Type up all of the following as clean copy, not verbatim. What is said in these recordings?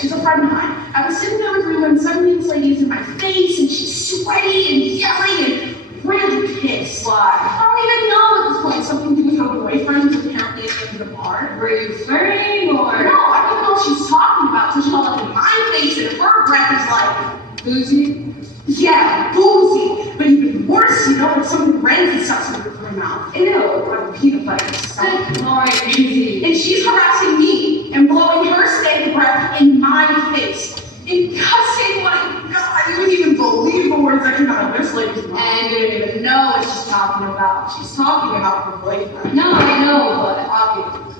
She's a friend of mine. I was sitting there with her and suddenly this lady is in my face and she's sweaty and yelling and really pissed. Why? I don't even know at this point. Something to do with her boyfriend who's apparently at the end of the bar. Were you flirting or? No, I don't know what she's talking about. So she's all up in my face and her breath is like, Boozy? yeah, boozy. But even worse, you know, when something rancid stuff comes through her mouth. Ew, or peanut butter stuff. Good Lord, Izzy. And she's harassing me and blowing her stank breath in my face. And cussing like, God, you wouldn't even believe the words that came out of this lady's mouth. And you don't even know what she's talking about. She's talking about her boyfriend. No, I know, but obviously.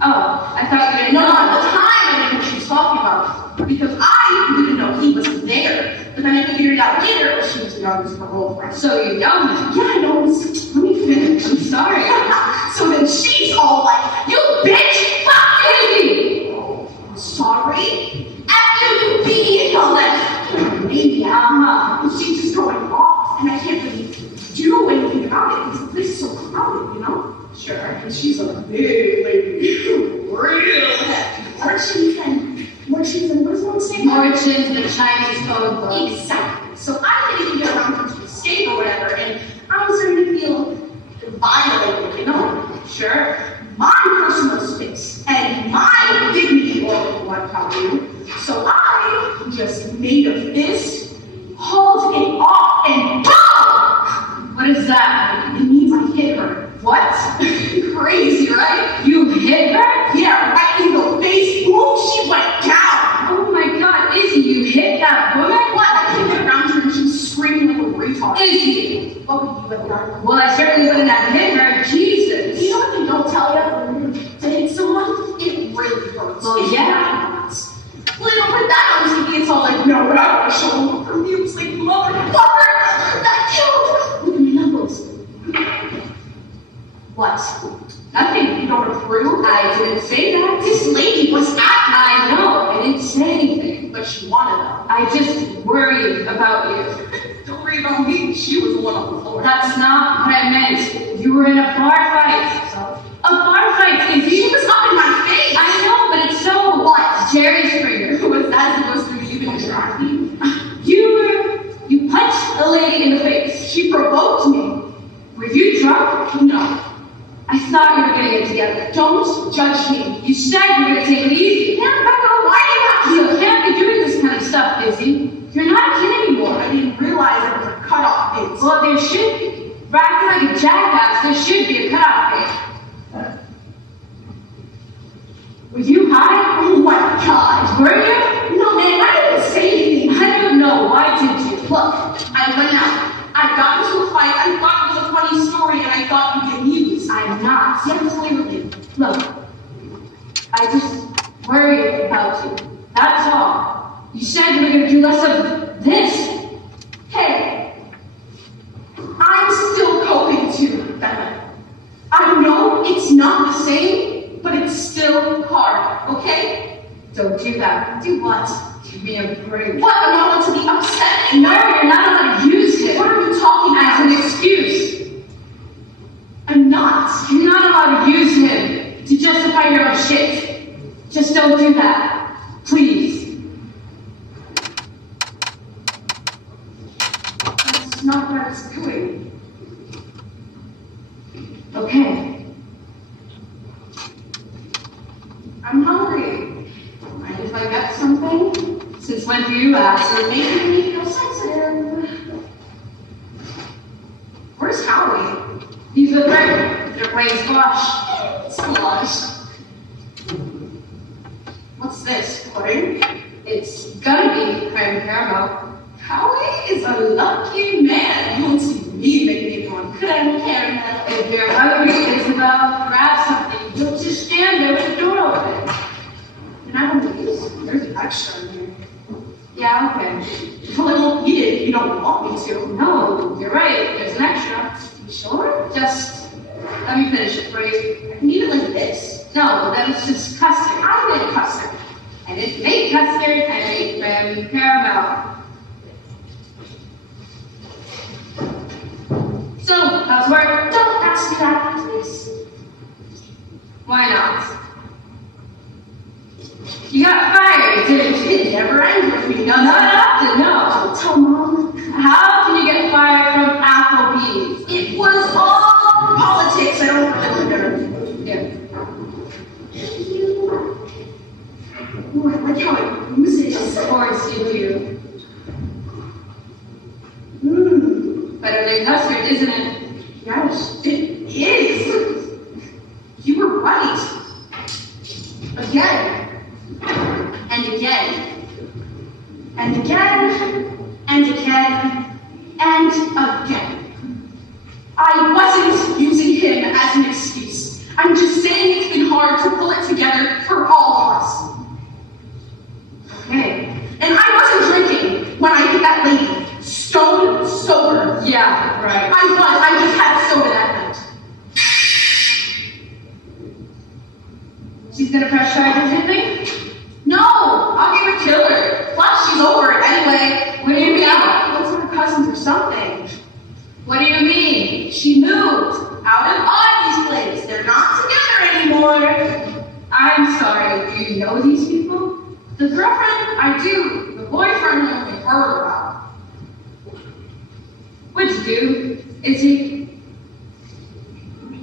Oh, I thought you didn't No, know. at the time I didn't know what she was talking about. Because I didn't know he was there. But then I figured it out later she was young as her girlfriend. So you know me. Yeah, I know. Let me finish. I'm sorry. So then she's all like, you bitch! Fuck Izzy! sorry? F-U-B and all that. Maniac. And she's just going off. And I can't really do anything about it because the place is so crowded, you know? Sure. And she's a big lady. Real heavy. Merchants and what does one say? Merchants, the Chinese code book. Exactly. So I didn't even get around to the state or whatever, and I was starting to feel violated, you know? Sure. My personal space and my dignity, or what have you. So I just made a fist, hauled it off, and BOOM! What is that? It means I hit her. What? Crazy, right? You hit her? Yeah, right in the face. Boom, she went down. Oh my God, Izzy, you hit that woman? What? I came around her and she was screaming like a retard. Izzy! What would you have done? Well, I certainly wouldn't have hit her. Jesus. You know what they don't tell you? To hit someone, it really hurts. Well, It yeah. really hurts. Well, they don't put that on TV. It's all like, no, but I want to show them from you. It's like, motherfucker, that killed. Look at my knuckles. What? Nothing. You don't approve? I didn't say that. This lady was at me. I know. I didn't say anything. But she wanted them. I just worried about you. Don't worry about me. She was the one on the floor. That's not what I meant. You were in a bar fight. So, A bar fight, Izzy. she was up in my face. I know, but it's so What? Jerry Springer. Who was that supposed to be even attractive? You punched a lady in the face. She provoked me. Were you drunk? No. I thought you were getting it together. Don't judge me. You said you were gonna take it easy. Yeah, Becca, why do you have to? You can't be doing this kind of stuff, Izzy. You're not a kid anymore. I didn't realize it was a cutoff date. Well, there should be. For acting like a jackass, there should be a cutoff date. Were you high? Oh my God. Were you? No, man, I didn't say anything. I don't know. Why did you? Look, I went out. I got into a fight. I thought it was a funny story, and I thought you'd get amused. I'm not. Yeah, clearly. Look, I just worried about you. That's all. You said you were going to do less of this. Hey, I'm still coping too, Becca. I know it's not the same, but it's still hard, okay? Don't do that. Do what? Give me a break. What? I'm not allowed to be upset? No, you're not allowed to use it What are you talking as about? an excuse. I'm not. You're not allowed to use him to justify your own shit. Just don't do that. Please. That's not what I was doing. Okay. I'm hungry. Mind if I get something? Since when do you ask? You're making me feel sensitive. Where's Howie? He's with Rick. They're playing squash. Squash. What's this, pudding? It's gonna be creme caramel. Howie is a lucky man. You won't see me making it on creme caramel. If you're hungry, Isabel, grab something. Don't just stand there with the door open. And I want to use it. There's an extra in here. Yeah, okay. Well, I won't eat it if you don't want me to. No, you're right. There's an extra. You sure? Just let me finish it for you. I can eat it like this. No, that is just custard. I made custard. I didn't make custard, I made creme caramel. So, how's work? Don't ask me that, please. Why not? You got fired. never ends with me, does Not it? often, no. Don't tell Mom. How can you get fired from Applebee's? It was all politics. I don't really wonder. Yeah. Ooh, I like how it oozes. Of course you do. Better than custard, isn't it? Yes, it is. You were right. Again. And again. And again. And again. And again. I wasn't using him as an excuse. I'm just saying it's been hard to pull it together for all of us. Okay. And I wasn't drinking when I hit that lady. Stone sober. Yeah, right. I just had soda that night. She's gonna press charges, you think? No, I'll give her killer. Plus, she's over it anyway. What do you mean? What's her cousins or something? What do you mean? She moved out of Audie's place. They're not together anymore. I'm sorry, do you know these people? The girlfriend, I do. The boyfriend, I only heard about. Which dude? Is he?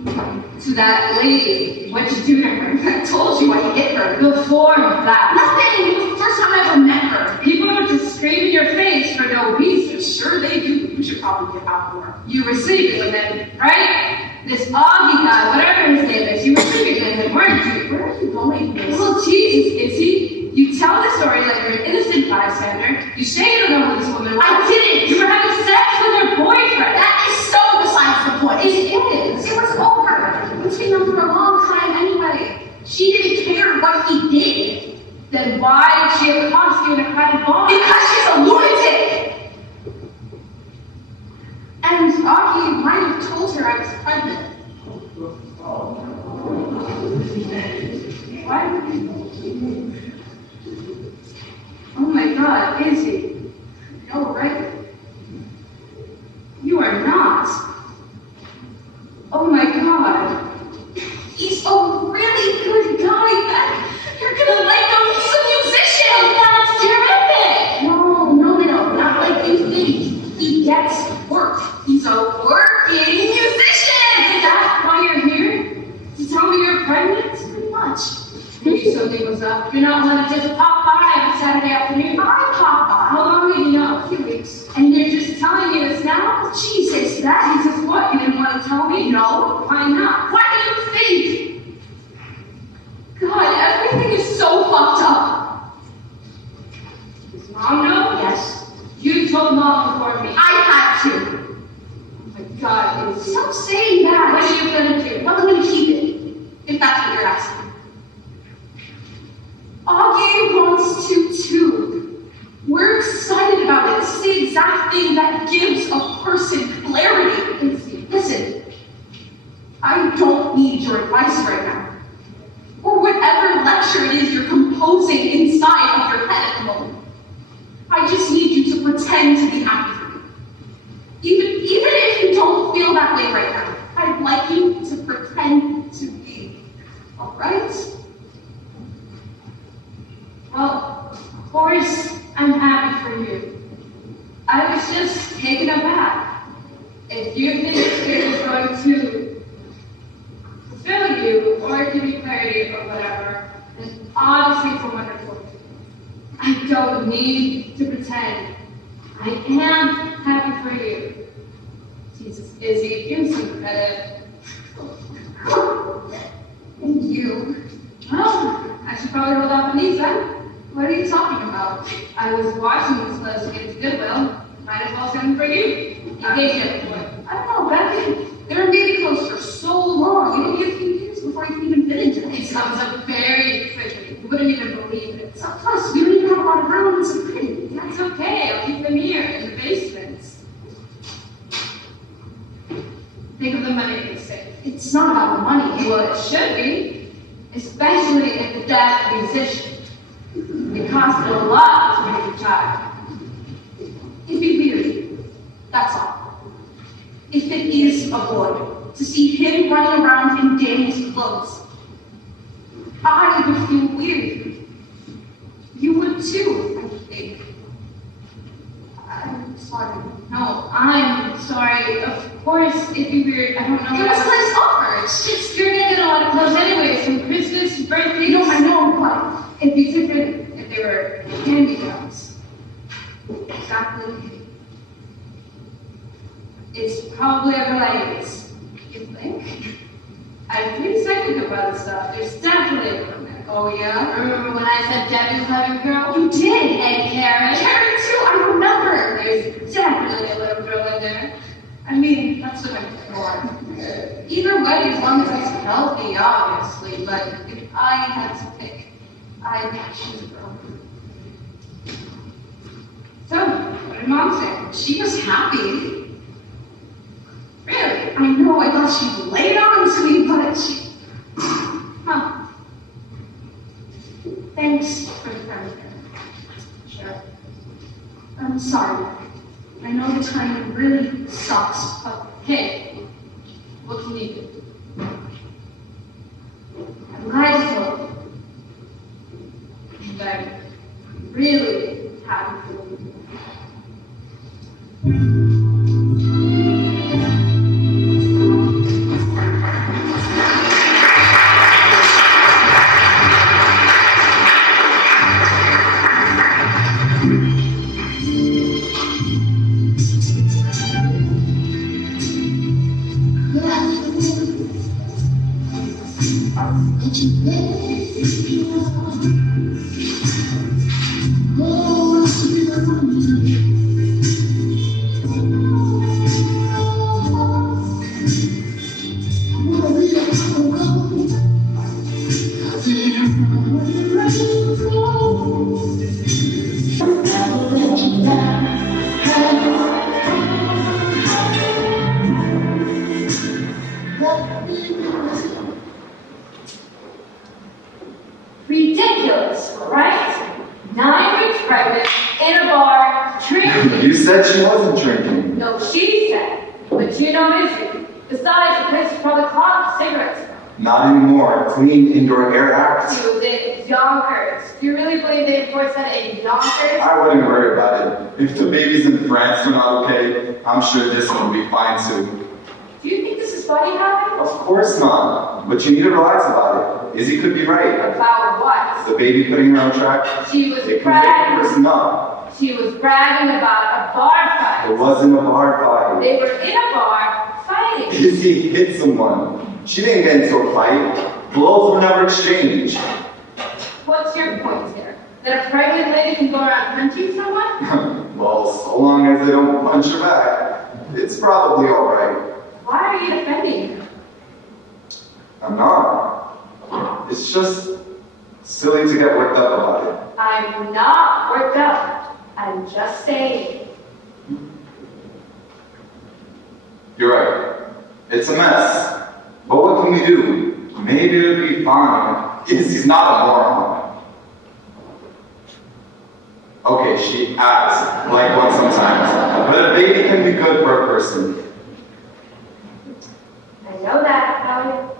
To that lady. What'd you do to her? I told you I hit her. Before that. Nothing. It was the first time I ever met her. People don't just scream in your face for no reason. Sure they do. You should probably get out more. You were sleeping with him, right? This Augie guy, whatever his name is, you were sleeping with him, weren't you? Where are you going with this? Well, Jesus, Izzy, you tell the story like you're an innocent bystander. You say you don't know who this woman was. I didn't. You were having sex with her boyfriend. That is so besides the point. It is. It was over. It's been on for a long time anyway. She didn't care what he did. Then why did she accost you in a private bar? Because she's a lunatic. And Augie might have told her I was pregnant. What? Oh my God, Izzy. No, right? You are not. Oh my God. He's a really good guy, Beth. You're gonna like him. He's a musician. That's terrific. No, not like you think. He gets work. He's a working musician. Is that why you're here? To tell me you're pregnant? Pretty much. Maybe something was up. You're not one to just pop by on a Saturday afternoon. I pop by. How long have you known? A few weeks. And you're just telling me this now? Jesus, that Jesus, what? You didn't want to tell me? No. Why not? What do you think? God, everything is so fucked up. Does Mom know? Yes. You told Mom before me. I had to. Oh my God, Izzy. Stop saying that. What are you gonna do? Well, I'm gonna keep it. If that's what you're asking. Augie wants to too. We're excited about it. It's the exact thing that gives a person clarity. Listen, I don't need your advice right now. Or whatever lecture it is you're composing inside of your head at the moment. I just need you to pretend to be happy for me. Even if you don't feel that way right now, I'd like you to pretend to be. Alright? Well, of course, I'm happy for you. I was just taken aback. If you think it is going to fulfill you or give you clarity or whatever, then obviously it's a wonderful thing. I don't need to pretend. I am happy for you. Jesus, Izzy, give me some credit. Thank you. Well, I should probably hold off on these then. What are you talking about? I was washing these clothes to get to Goodwill. Might as well send them for you. Engagement boy. I don't know, Becky. They're in baby clothes for so long. You need a few years before you can even fit into It it. comes up very quickly. You wouldn't even believe it. So, plus, we don't even have a lot of room. It's so pretty. That's okay. I'll keep them here in the basement. Think of the money you save. It's not about the money. Well, it should be, especially if the dad's a musician. It costs a lot to make a child. It'd be weird. That's all. If it is a boy, to see him running around in Danny's clothes, I would feel weird. You would too, I course, it'd be weird. I don't know. It was Clint's offer. It's just, You're gonna get a lot of clothes anyways, from Christmas to birthdays. I know, but It'd be different if they were hand-me-downs. Exactly. It's probably a varieties. You think? I'm pretty psychic about this stuff. There's definitely a girl there. Oh yeah? Remember when I said Debbie was having a girl? you did. And Karen? Karen too, I remember. There's definitely a little girl in there. I mean, that's what I'm for. Either way, as long as it's healthy, obviously. But if I had to pick, I'd choose a girl. So, what did Mom say? She was happy. Really? I know, I thought she laid on to me, but she... Huh. Thanks for the friendship. Sure. I'm sorry. I know the timing really sucks, but Hey, what can you do? I'm glad you told me. And I'm really happy for you. Ridiculous, right? 9 weeks pregnant, in a bar, drinking. You said she wasn't drinking. No, she said. But you know Izzy. Besides, the place is probably clogged with cigarettes. Not anymore. Clean Indoor Air Act. She was in Yonkers. Do you really believe they enforced that in Yonkers? I wouldn't worry about it. If the babies in France were not okay, I'm sure this one will be fine too. Do you think this is funny, Howard? Of course not. But you need to relax about it. Izzy could be right. About what? The baby putting her on track. She was It can wake a bragging. person up. She was bragging about a bar fight. It wasn't a bar fight. They were in a bar fighting. Izzy hit someone. She didn't get into a fight. Blows were never exchanged. What's your point here? That a pregnant lady can go around punching someone? Well, so long as they don't punch her back, it's probably alright. Why are you defending her? I'm not. It's just silly to get worked up about it. I'm not worked up. I'm just saying. You're right. It's a mess. But what can we do? Maybe it'll be fine. Izzy's not a moron. Okay, she acts like one sometimes. But a baby can be good for a person. I know that, Howard.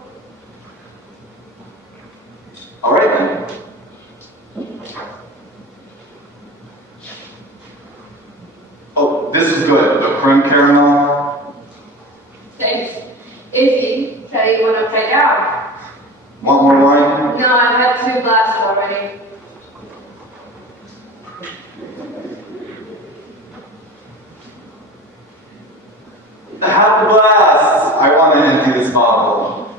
Alright then. Oh, this is good. The creme caramel. Thanks. Izzy said he went upside down. Want more wine? No, I've had 2 glasses already. Have a glass. I want to empty this bottle.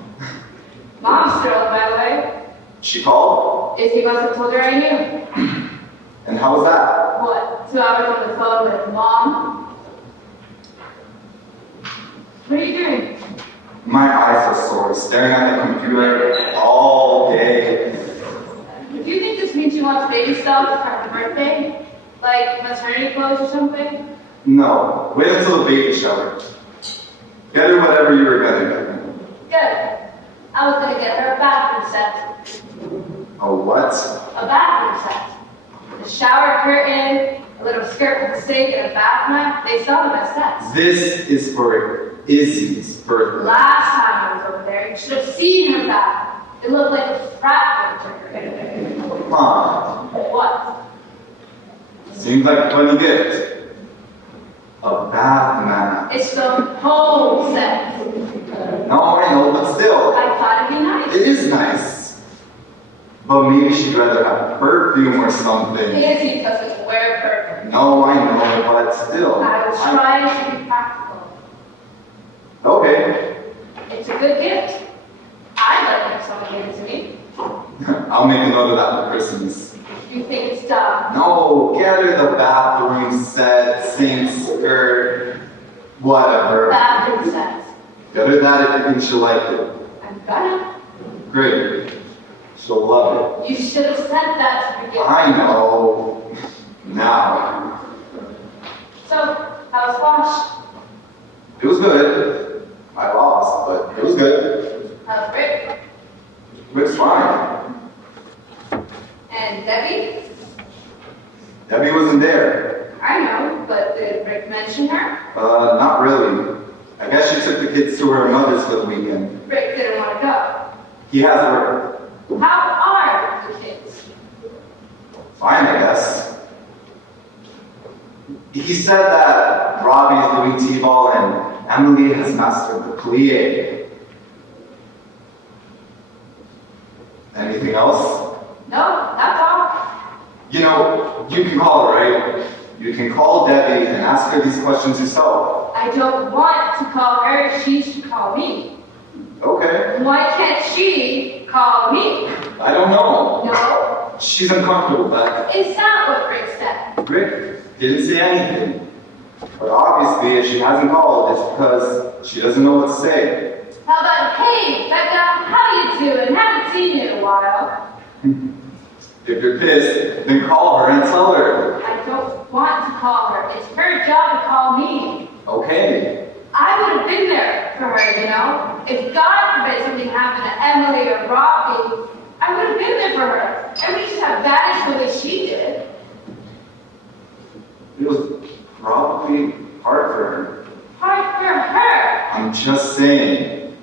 Mom's thrilled, by the way. She called? Izzy must have told her I knew. And how was that? What, 2 hours on the phone with Mom? What are you doing? My eyes are sore, staring at the computer all day. Do you think this means you want baby stuff for her birthday? Like maternity clothes or something? No, wait until the baby shower. Get her whatever you were gonna get her. Good. I was gonna get her a bathroom set. A what? A bathroom set. A shower curtain, a little skirt with a sink, and a bath mat. They sell them as sets. This is for Izzy's birthday. Last time I was over there, you should have seen her bath. It looked like a frat picture. Huh. What? Seems like a funny gift. A bath mat. It's the whole set. No, I know, but still. I thought it'd be nice. It is nice. But maybe she'd rather have perfume or something. Izzy doesn't wear perfume. No, I know, but still. I was trying to be practical. Okay. It's a good gift. I'd like it if someone gave it to me. I'll make a note of that for Christmas. You think it's dumb? No, get her the bathroom set, sink skirt, whatever. Bathroom set. Get her that if you think she'll like it. I'm gonna. Great. She'll love it. You should have said that to begin with. I know. Now. So, how's Wash? It was good. I lost, but it was good. How's Rick? Rick's fine. And Debbie? Debbie wasn't there. I know, but did Rick mention her? Not really. I guess she took the kids to her mother's for the weekend. Rick didn't want to go. He has her. How are the kids? Fine, I guess. He said that Robbie's doing T-ball and Emily has mastered the plie. Anything else? No, that's all. You know, you can call her, right? You can call Debbie and ask her these questions yourself. I don't want to call her, she should call me. Okay. Why can't she call me? I don't know. No? She's uncomfortable, but Is that what Rick said? Rick didn't say anything. But obviously, if she hasn't called, it's because she doesn't know what to say. How about, hey, Becca, how you doing? Haven't seen you in a while. If you're pissed, then call her and tell her. I don't want to call her. It's her job to call me. Okay. I would have been there for her, you know? If God forbid something happened to Emily or Robbie, I would have been there for her. And we just have vanished the way she did. It was probably hard for her. Hard for her. I'm just saying.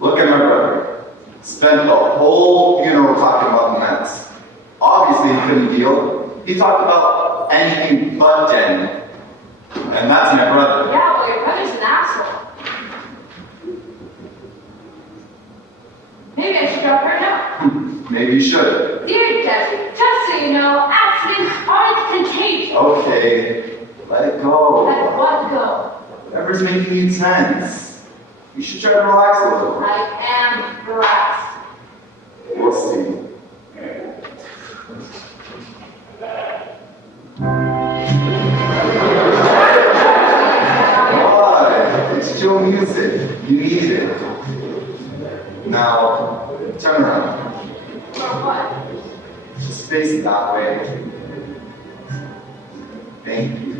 Look at my brother. Spent the whole funeral talking about the Mets. Obviously, he couldn't deal. He talked about anything but Danny. And that's my brother. Yeah, well, your brother's an asshole. Maybe I should drop her now. Maybe you should. Dear Debbie, just so you know, accidents aren't contagious. Okay. Let it go. Let what go? Whatever's making you tense. You should try to relax a little. I am relaxed. We'll see. Why? It's chill music. You need it. Now, turn around. For what? Just face it that way. Thank you.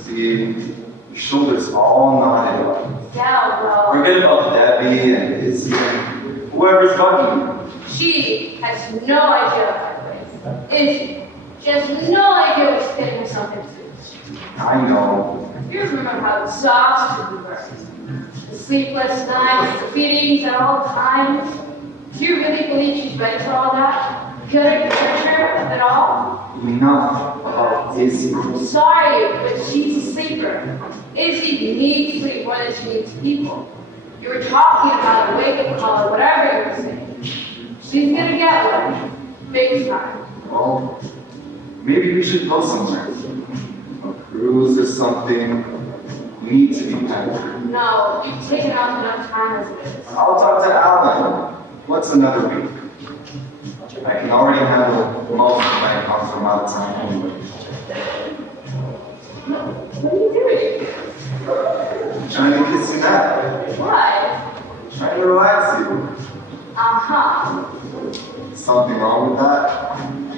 See, your shoulders all knotted up. Yeah, well, Forget about Debbie and Izzy and whoever's bugging you. she has no idea what that is. She has no idea what she's getting herself into. I know. You remember how exhausted we were. The sleepless nights, the beatings at all times. Do you really believe she's ready for all that? Could I protect her at all? Enough about Izzy. I'm sorry, but she's a sleeper. Izzy needs sleep more than she needs people. You were talking about a wake-up call or whatever you were saying. She's gonna get one. Big time. Well, maybe we should go somewhere. A cruise or something. We need to be pampered. No, you've taken off enough time as it is. I'll talk to Alan. What's another week? I can already handle most of my accounts from out of town anyway. What are you doing? Trying to kiss you now. Why? Trying to relax you. Uh-huh. Something wrong with that?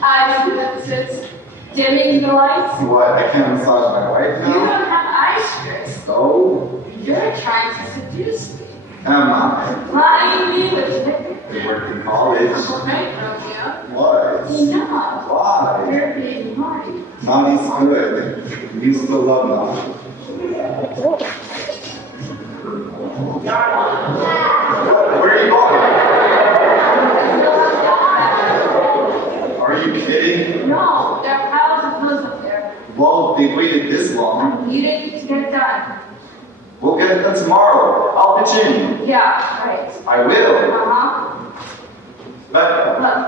I see that this is dimming the lights. What, I can't massage my wife You now? don't have eyes, Chris. So? You're trying to seduce me. Am I? Lying me with liquor. I work in college. Right, Romeo? What? Enough. Why? You're being naughty. Naughty's good. You still love naughty. What? Where are you going? Are you kidding? We'll get it done tomorrow. I'll pitch in. Yeah, right. I will. Uh-huh. But Look,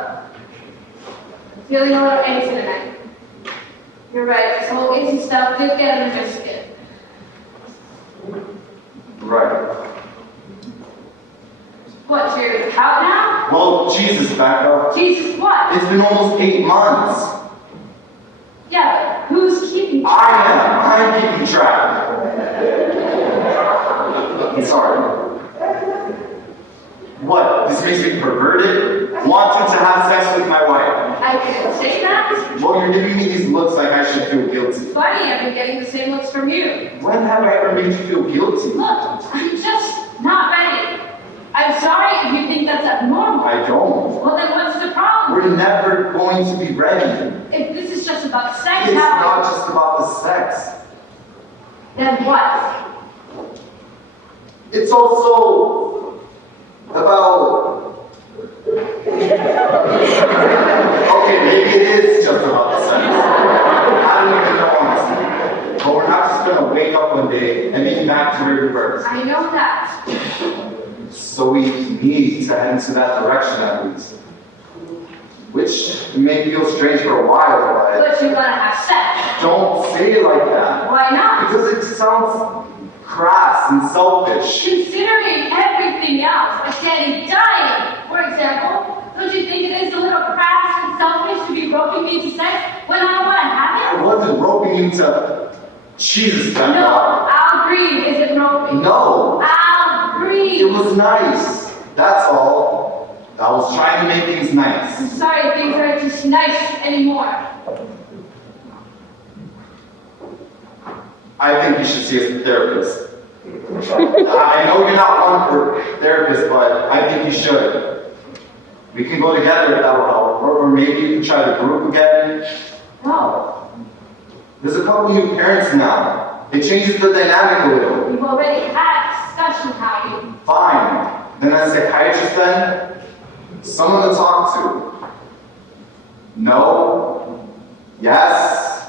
feeling a little antsy tonight. You're right, this whole antsy stuff did get under my skin. right. What, you're out now? Well, Jesus, Becca. Jesus, what? It's been almost 8 months. Yeah, but who's keeping track? I am. I'm keeping track. I'm sorry. What? This makes me perverted? Wanting to have sex with my wife? I didn't say that. Well, you're giving me these looks like I should feel guilty. Funny, I've been getting the same looks from you. When have I ever made you feel guilty? Look, I'm just not ready. I'm sorry if you think that's abnormal. I don't. Well, then what's the problem? We're never going to be ready. If this is just about sex, It's how? not just about the sex. Then what? It's also about... Okay, maybe it is just about the sex. I don't even know, honestly. But we're not just going to wake up one day and be back to where we were. I know that. So we need to head into that direction at least. Which may feel strange for a while, but But you're gonna have sex. don't say it like that. Why not? Because it sounds crass and selfish. Considering everything else, like getting dying, for example, don't you think it is a little crass and selfish to be roping me into sex when I don't want to have I it? wasn't roping you to Jesus, Becca. No, I'll agree. Is it roping? No. I'll agree. It was nice. That's all. I was trying to make things I'm nice. sorry, things aren't just nice anymore. I think you should see a therapist. I know you're not one for therapist, but I think you should. We can go together if that will help. Or maybe you can try the group again. No, There's a couple new parents now. It changes the dynamic a little. we've already had a discussion, Howie. Fine. Then a psychiatrist then? Someone to talk to. No? Yes?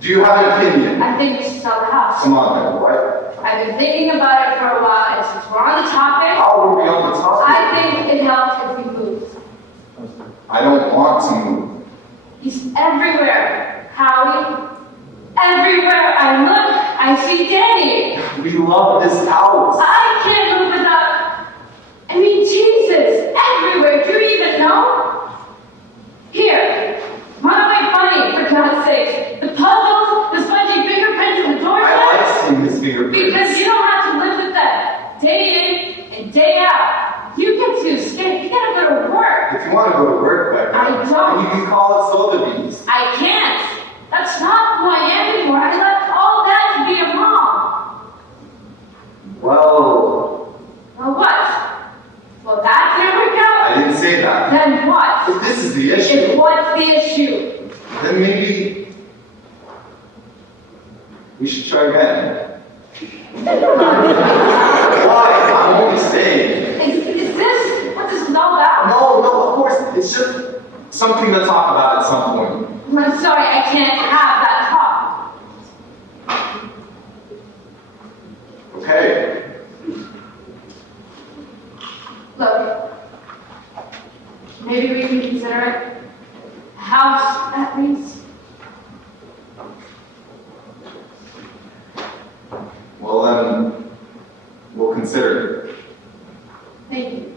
Do you have an opinion? I think we should sell the house. Come on then, what? I've been thinking about it for a while, and since we're on the topic, How are we on the topic? I think it helps if we move. I don't want to move. He's everywhere, Howie. Everywhere I look, I see Danny. We love this house. I can't live without. I mean, Jesus, everywhere. Do you even know? Here, Runaway Bunny, for God's sake. The puzzles, the spongy fingerprints in the doorstep. I like seeing his fingerprints. Because you don't have to live with them day in and day out. You get too scared. You gotta go to work. If you want to go to work, Becca, I don't. then you can call it Sotheby's. I can't. That's not who I am anymore. I left all that to be a mom. Well, Well, what? Well, that didn't work out. I didn't say that. Then what? If this is the If issue, what's the issue? then maybe we should try again. Why? I'm only saying. Is this what this is all about? No, of course. It's just something to talk about at some point. I'm sorry, I can't have that talk. Okay. Look, maybe we can consider a house at least. Well, then, we'll consider it. Thank you.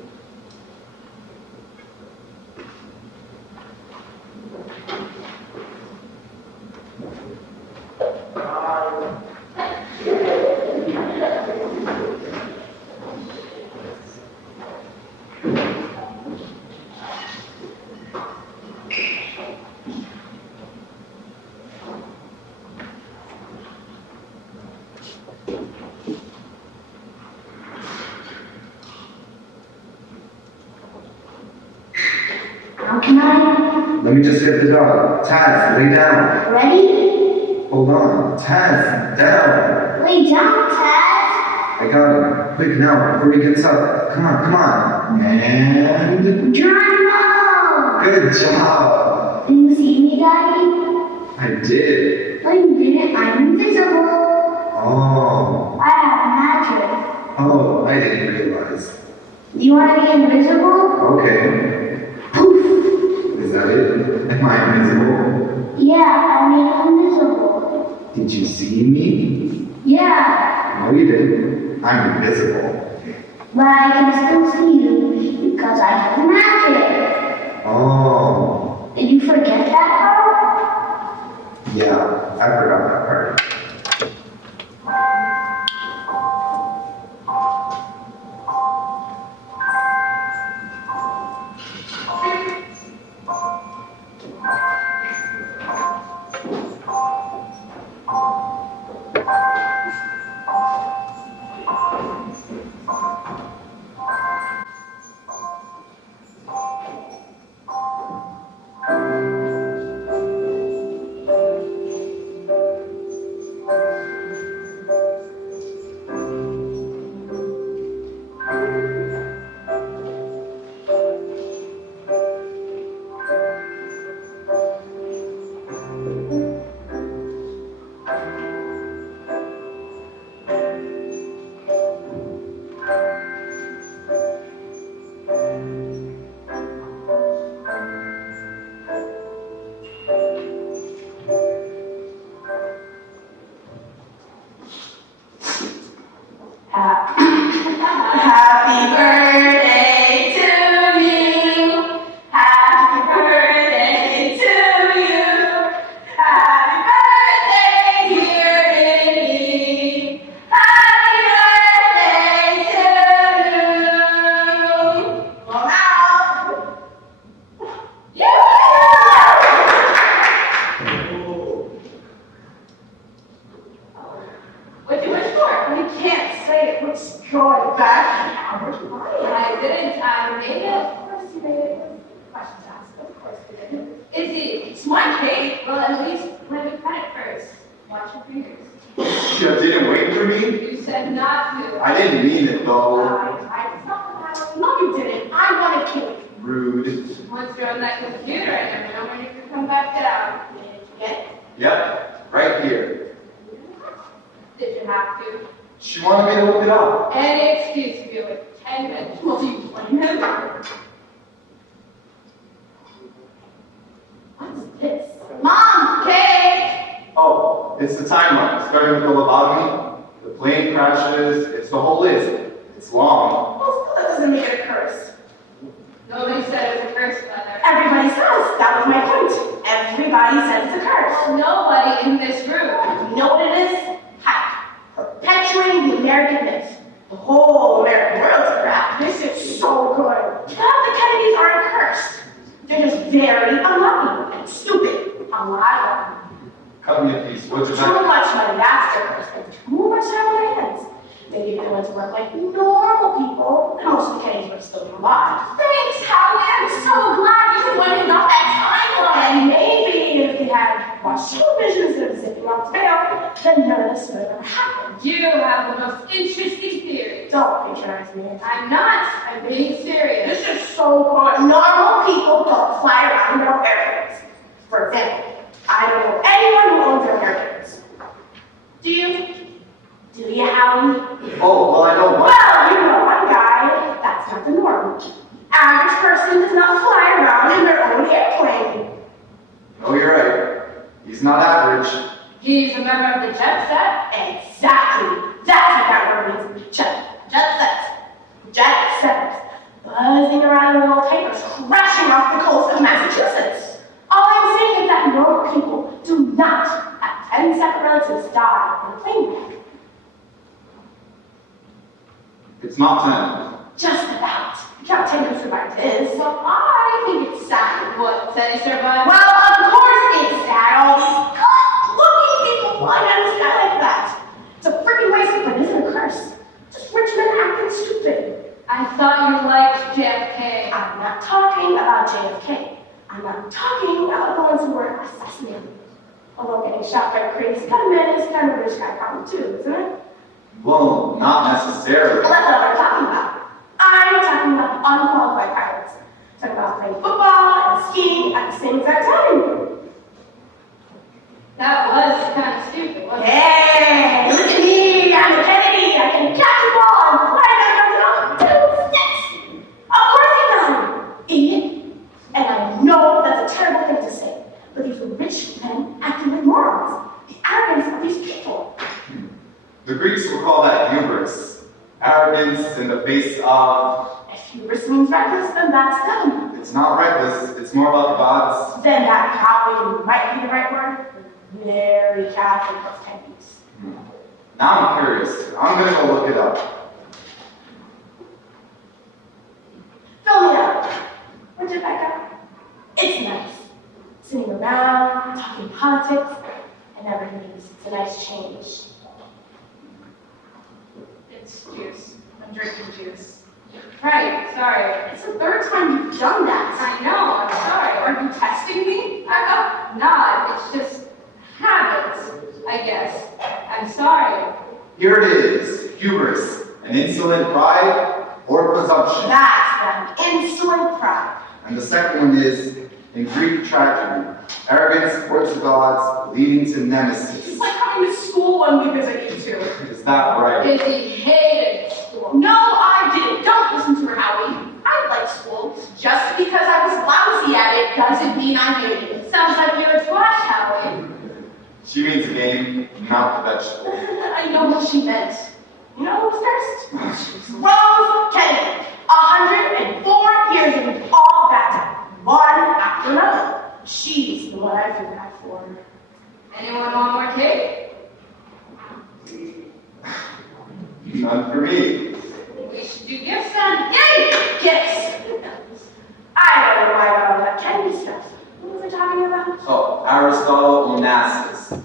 How can I? Let me just hit the dog. Taz, lay down. Ready? Hold on. Taz, down. Lay down, Taz. I got him. Quick now, before he gets up. Come on. And... Journal. Good job. Did you see me, Daddy? I did. No, you didn't. I'm invisible. Oh. I have Oh, I didn't realize. You want to be invisible? Okay. Poof. Is that it? Am I invisible? Yeah, I mean invisible. Did you see me? Yeah, No, you didn't. I'm invisible. but I can still see you because I have magic. Oh. Did you forget that part? Yeah, I forgot that part. Happy birthday to you. Happy birthday to you. Happy birthday, dear Iggy. Happy birthday to you. Well, now. Yeah. What'd you wish for? You can't say it. Let's draw it back. I didn't. I made it. Of course you made it. Questions asked. Of course you did. Izzy, It's my cake. well, at least let me cut it first. Watch your fingers. You didn't wait for me? You said not to. I didn't mean it though. I stopped the No, you didn't. I want a cake. Rude. Once you're on that computer, I never know when you can come back down. Did you get it? Yep, right here. Did you have to? She wanted me to look it up. Any excuse to do it. 10 minutes. Well, do you blame him? What's this? Mom, cake! Oh, it's the timeline, starting with the lobotomy, the plane crashes, it's the whole list. It's long. Well, still that doesn't make it a curse. Nobody said it was a curse, Mother. Everybody says. That was my point. Everybody says it's a curse. Well, nobody in this room. You know what it is? Hype. Perpetuating the American myth. The whole American world's a crap. This is so good. Now the Kennedys aren't cursed. They're just very unlucky and stupid. A lot of them. Cut me a piece, what's your Too back? much money, that's their curse. And too much time on their hands. Maybe if they went to work like normal people, then most of the Kennedys would still be alive. Thanks, Howie. I'm so glad you went and got that timeline. And maybe if they had watched television instead of zipping off the tail, then none of this would have ever happened. You have the most interesting theory. Don't patronize me. I'm not. I'm being serious. This is so good. Normal people don't fly around in their airplanes. For example, I don't know anyone who owns their airplanes. Do you? Do you, Howie? Oh, well, I know one. Well, you know one guy. That's not the norm. Average person does not fly around in their own airplane. Oh, you're right. He's not average. He's a member of the jet set. Exactly. That's what that word means. Jet sets. Jet setters. Buzzing around in little papers, crashing off the coast of Massachusetts. All I'm saying is that normal people do not have 10 separate relatives die in a plane wreck. It's not 10. Just about. Count 10 who survived his. So I think it's sad. What? Said he survived? Well, of course it's sad. All these good-looking people flying out of the sky like that. It's a freaking waste, but it isn't a curse. Just rich men acting stupid. I thought you liked JFK. I'm not talking about JFK. I'm not talking about the ones who were assassinated. Although getting shot by a crazy gunman is kind of a rich guy problem too, isn't it? Well, not necessarily. Well, that's not what I'm talking about. I'm talking about the unqualified pilots. I'm talking about playing football and skiing at the same exact time. That was kind of stupid, wasn't it? Hey, look at me! I'm a Kennedy! I can catch a ball and arrogance in the face of... If hubris means reckless, then that's them. It's not reckless, it's more about the gods. Then that cowardly might be the right word. Very Catholic of tendencies. Now I'm curious. I'm gonna go look it up. Fill me out. What'd you back up? It's nice. Sitting around, talking politics, and everything. It's a nice change. It's juice. I'm drinking juice. Right, sorry. It's the third time you've done that. I know, I'm sorry. Are you testing me? Not, it's just habits, I guess. I'm sorry. Here it is. Hubris. An insolent pride or presumption. That's them. Insolent pride. And the second one is, in Greek tragedy, arrogance towards the gods leading to nemesis. It's like coming to school when we visit you two. Is that right? Busy hated school. No, I didn't. Don't listen to her, Howie. I like school. Just because I was lousy at it doesn't mean I hated it. Sounds like you're a twat, Howie. She means the game, not the vegetable. I know what she meant. You know who's first? Rose Kennedy. 104 years and all that. One after another. She's the one I feel bad for. Anyone want more cake? None for me. We should do gifts then. Yay! Gifts! I don't know why I got all that Kennedy stuff. What was I talking about? Oh, Aristotle Onassis.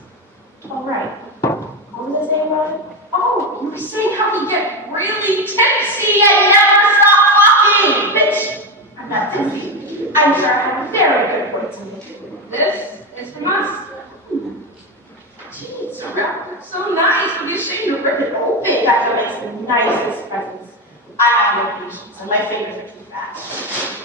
All right. What was I saying about it? Oh, you were saying how we get really tipsy and never stop talking! Bitch, I'm not tipsy. I'm sure I have a very good point to make. This is from us. Jeez, so nice. Would be ashamed to rip it open. That makes the nicest presents. I have no patience, and my fingers are too fast.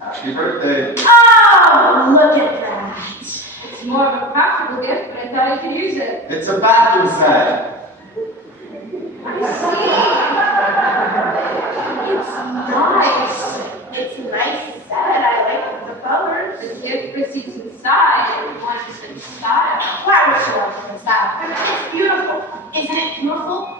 Happy birthday. Oh, look at that. It's more of a practical gift, but I thought you could use it. It's a bathroom set. It's a nice set. I like the colors. The gift receipts inside, and one is in style. Why would you want this out? It's beautiful. Isn't it beautiful?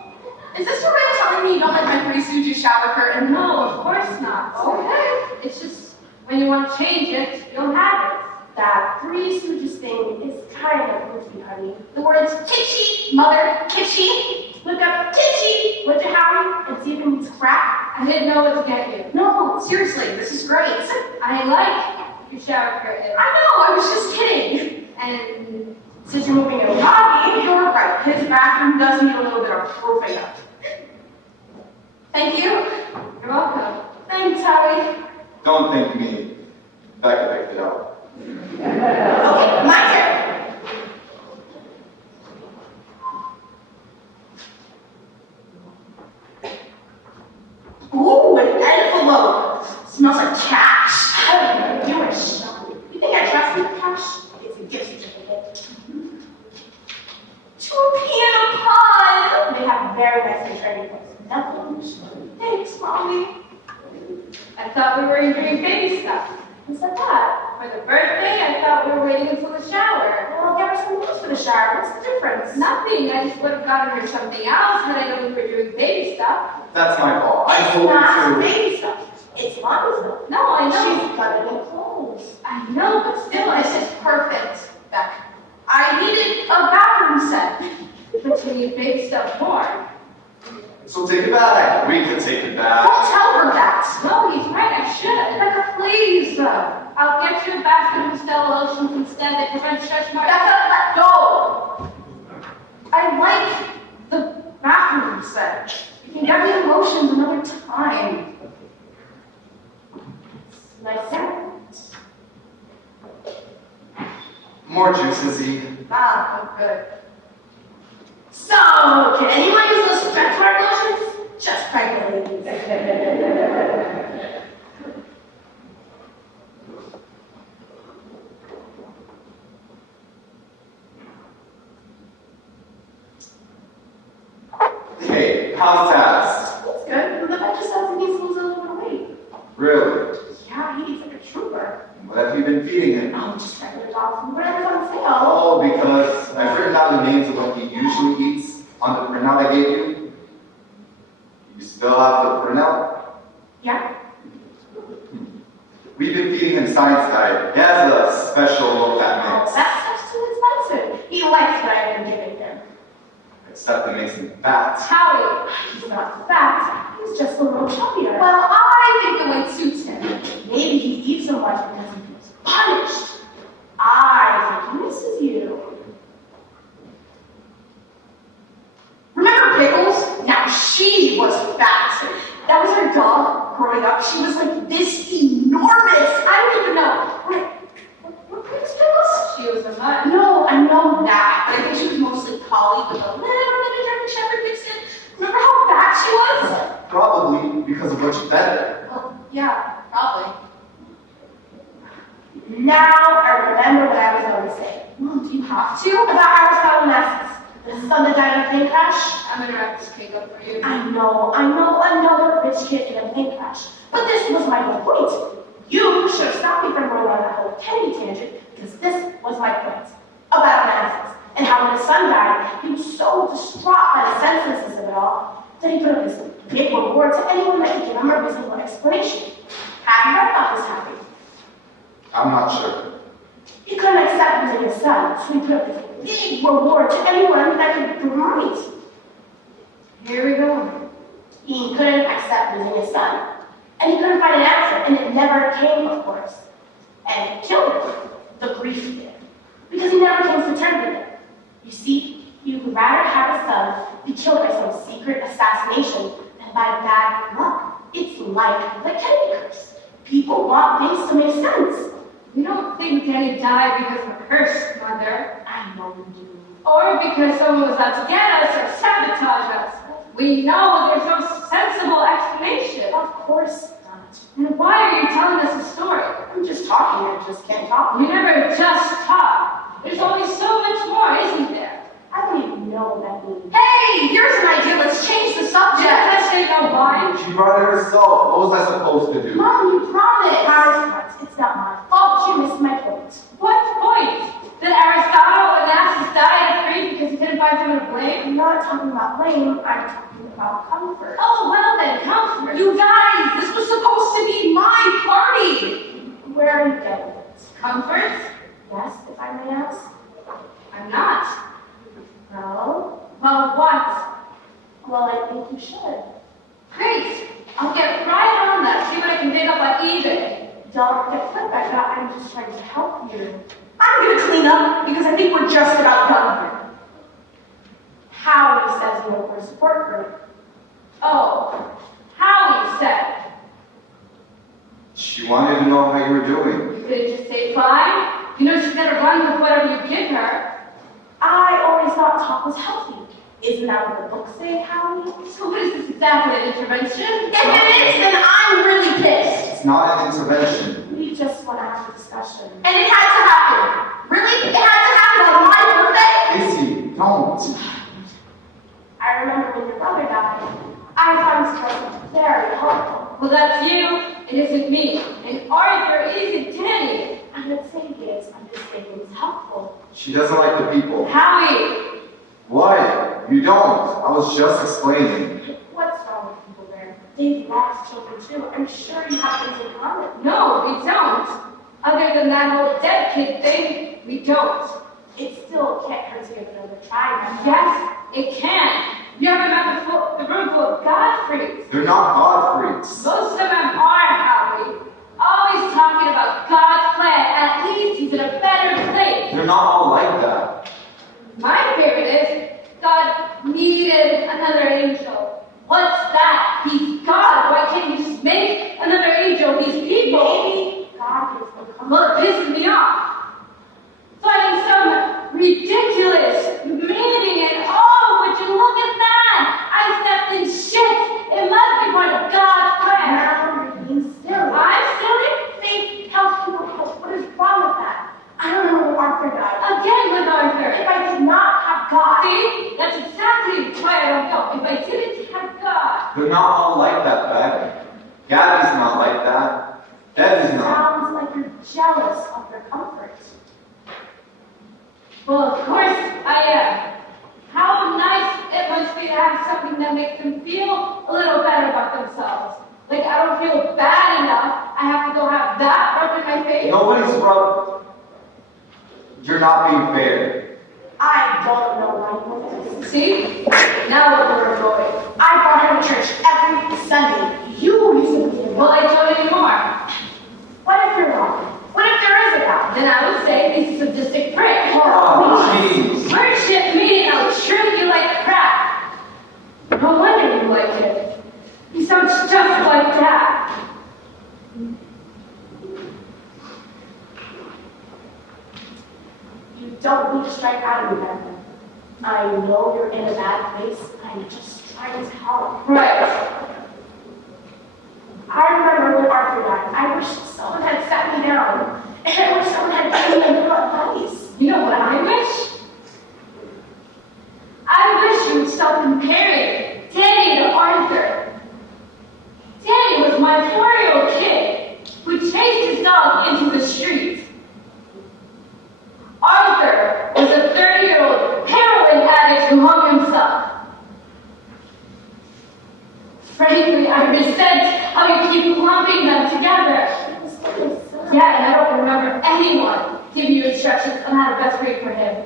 Is this your way of telling me you don't like my three Suju shower curtain? No, of course not. Okay. It's just when you want to change it, you'll have it. That three Sujas thing is kind of goofy, honey. The words kitschy, mother, kitschy. Look up kitschy, would you, Howie, and see if it means crap. I didn't know what to get you. No, seriously, this is great. I like your shower curtain. I know, I was just kidding. And Since you're moving in with Bobby, you're right. His bathroom does need a little bit of proofing up. Thank you. you're welcome. Thanks, Howie. Don't thank me. Becca picked it up. Okay, my turn. Ooh, an envelope. Smells like cash. I do wish. You think I trust you with cash? It's a gift certificate. To a piano pod. They have very nice training books. Nothing. Thanks, Mommy. I thought we were doing baby stuff. What's that? For the birthday, I thought we were waiting until the shower. Well, I'll get her some clothes for the shower. What's the difference? Nothing. I just would have gotten her something else had I known we were doing baby stuff. That's my fault. I It's told not you to. baby stuff. It's Mommy's milk. No, I know. She's got it in clothes. I know, but still, This is perfect, Beck. I needed a bathroom set. but you need baby stuff more. So take it back. We can take it Don't back. tell her that. No, he's right. I should. Becca, please. I'll get you a basket of Stella lotions instead that prevent stretch marks. Becca, let go. I like the bathroom set. You can get me the lotions another time. Nice set. More juice, Izzy. Ah, good. So, can anyone use those stretch mark lotions? Just pregnant ladies. Hey, how's Taz? That's good. The vet just says he needs to lose a little bit of weight. Really? Yeah, he eats like a trooper. What have you been feeding him? Oh, just regular dog food, whatever's on sale. Oh, because I've written down the names of what he usually eats on the printout I gave you. You still have the printout? Yeah? We've been feeding him Science Guide. He has a special low-fat Oh, mix. that stuff's too expensive. He likes what I've been giving him. Except it makes him fat. Howie, He's not fat, he's just a little chubbier. well, I think the weight suits him. Maybe he eats so much because he feels punished. I think he misses you. Remember Pickles? Now she was fat. That was her dog growing up. She was like this enormous. I don't even know. What breed is Pickles? She was a mutt. No, I know that. But I think she was mostly collie with a little bit of German Shepherd mixed in. Remember how fat she was? Probably because of what you fed her. Well, yeah, probably. Now I remember what I was going to say. Mom, do you have to? About Aristotle Onassis, the son that died in a plane crash. I'm gonna wrap this cake up for you. I know, another rich kid in a plane crash. But this was my whole point. You should have stopped me from going on that whole Kennedy tangent, because this was my point about Onassis, and how when his son died, he was so distraught by the senselessness of it all, that he put up this big reward to anyone that could give him a reasonable explanation. Have you heard about this, Happy? I'm not sure. He couldn't accept losing his son, so he put up this big reward to anyone that could prove him right. Here we go. He couldn't accept losing his son. And he couldn't find an answer, and it never came, of course. And it killed him. The grief did. Because he never came to terms with it. You see, you'd rather have a son be killed by some secret assassination than by bad luck. It's like the Kennedy curse. People want things to make sense. We don't think Danny died because of a curse, Mother. I know you do. Or because someone was out to get us or sabotage us. We know there's no sensible explanation. Of course not. Then why are you telling us a story? I'm just talking, I just can't talk. You never just talk. There's always so much more, isn't there? I don't even know what that means. Hey, here's an idea. Let's change the subject. Did I say no why? She brought it herself. What was I supposed to do? Mom, you promised. Harris part, it's not my fault. You missed my point. What point? That Aristotle Onassis died at 3 because he couldn't find someone to blame? I'm not talking about blame, I'm talking about comfort. Oh, well then, comfort. You guys, this was supposed to be my party. Where are you going with this? Comfort? Yes, if I may ask? I'm not. No? Well, what? Well, I think you should. Great. I'll get right on that. See what I can dig up on eBay. Don't get flip, I'm just trying to help you. I'm gonna clean up because I think we're just about done here. Howie says no for a support group. Oh, Howie said. She wanted to know how you were doing. You couldn't just say fine. You know she's gonna run with whatever you give her. I always thought talk was healthy. Isn't that what the books say, Howie? So what is this exactly, an intervention? If it is, then I'm really pissed. It's not an intervention. We just want to have a discussion. And it had to happen. Really? It had to happen on my birthday? Izzy, don't. I remember when your brother died. I found this person very helpful. Well, that's you. It isn't me. And Arthur isn't Danny. I'm not saying it, I'm just saying it's helpful. She doesn't like the people. Howie. Why? You don't. I was just explaining. What's wrong with people there? They've lost children too. I'm sure you have things in common. No, we don't. Other than that whole dead kid thing, we don't. It still can't hurt to give it another try. Right? Yes, it can. You ever met the room full of God freaks? They're not God freaks. Most of them are, Howie. Always talking about God's plan. At least he's in a better place. They're not all like that. My favorite is God needed another angel. What's that? He's God. Why can't he just make another angel? These people. Maybe God gives them comfort. Well, it pisses me off. Finding some ridiculous meaning in, oh, would you look at that? I stepped in shit. It must be part of God's plan. Now you're being silly. I'm silly? Faith helps people cope. What is wrong with that? I don't know when Arthur died. Again with If Arthur. I did not have God, See? That's exactly why I don't go. If I didn't have God. They're not all like that, Beck. Gabby's not like that. Debbie's not. sounds like you're jealous of their comfort. You're not being fair. I don't know why. See? Now look where we're going. I brought him to church every Sunday. You used to be Well, I don't anymore. What if you're wrong? What if there is a God? Then I would say he's a sadistic prick. Oh, jeez. Worship me and I'll treat you like crap. No wonder you like him. He sounds just like that. You don't need to strike out at me, Ben. I know you're in a bad place. I'm just trying to help. Right. I remember when Arthur died. I wish someone had sat me down. And I wish someone had given me a little advice. You know what I wish? I wish you would stop comparing Danny to Arthur. Danny was my 4-year-old kid who chased his dog into the street. Arthur was a 30-year-old heroin addict who hung himself. Frankly, I resent how you keep lumping them together. Yeah, and I don't remember anyone giving you instructions on how to best wait for him.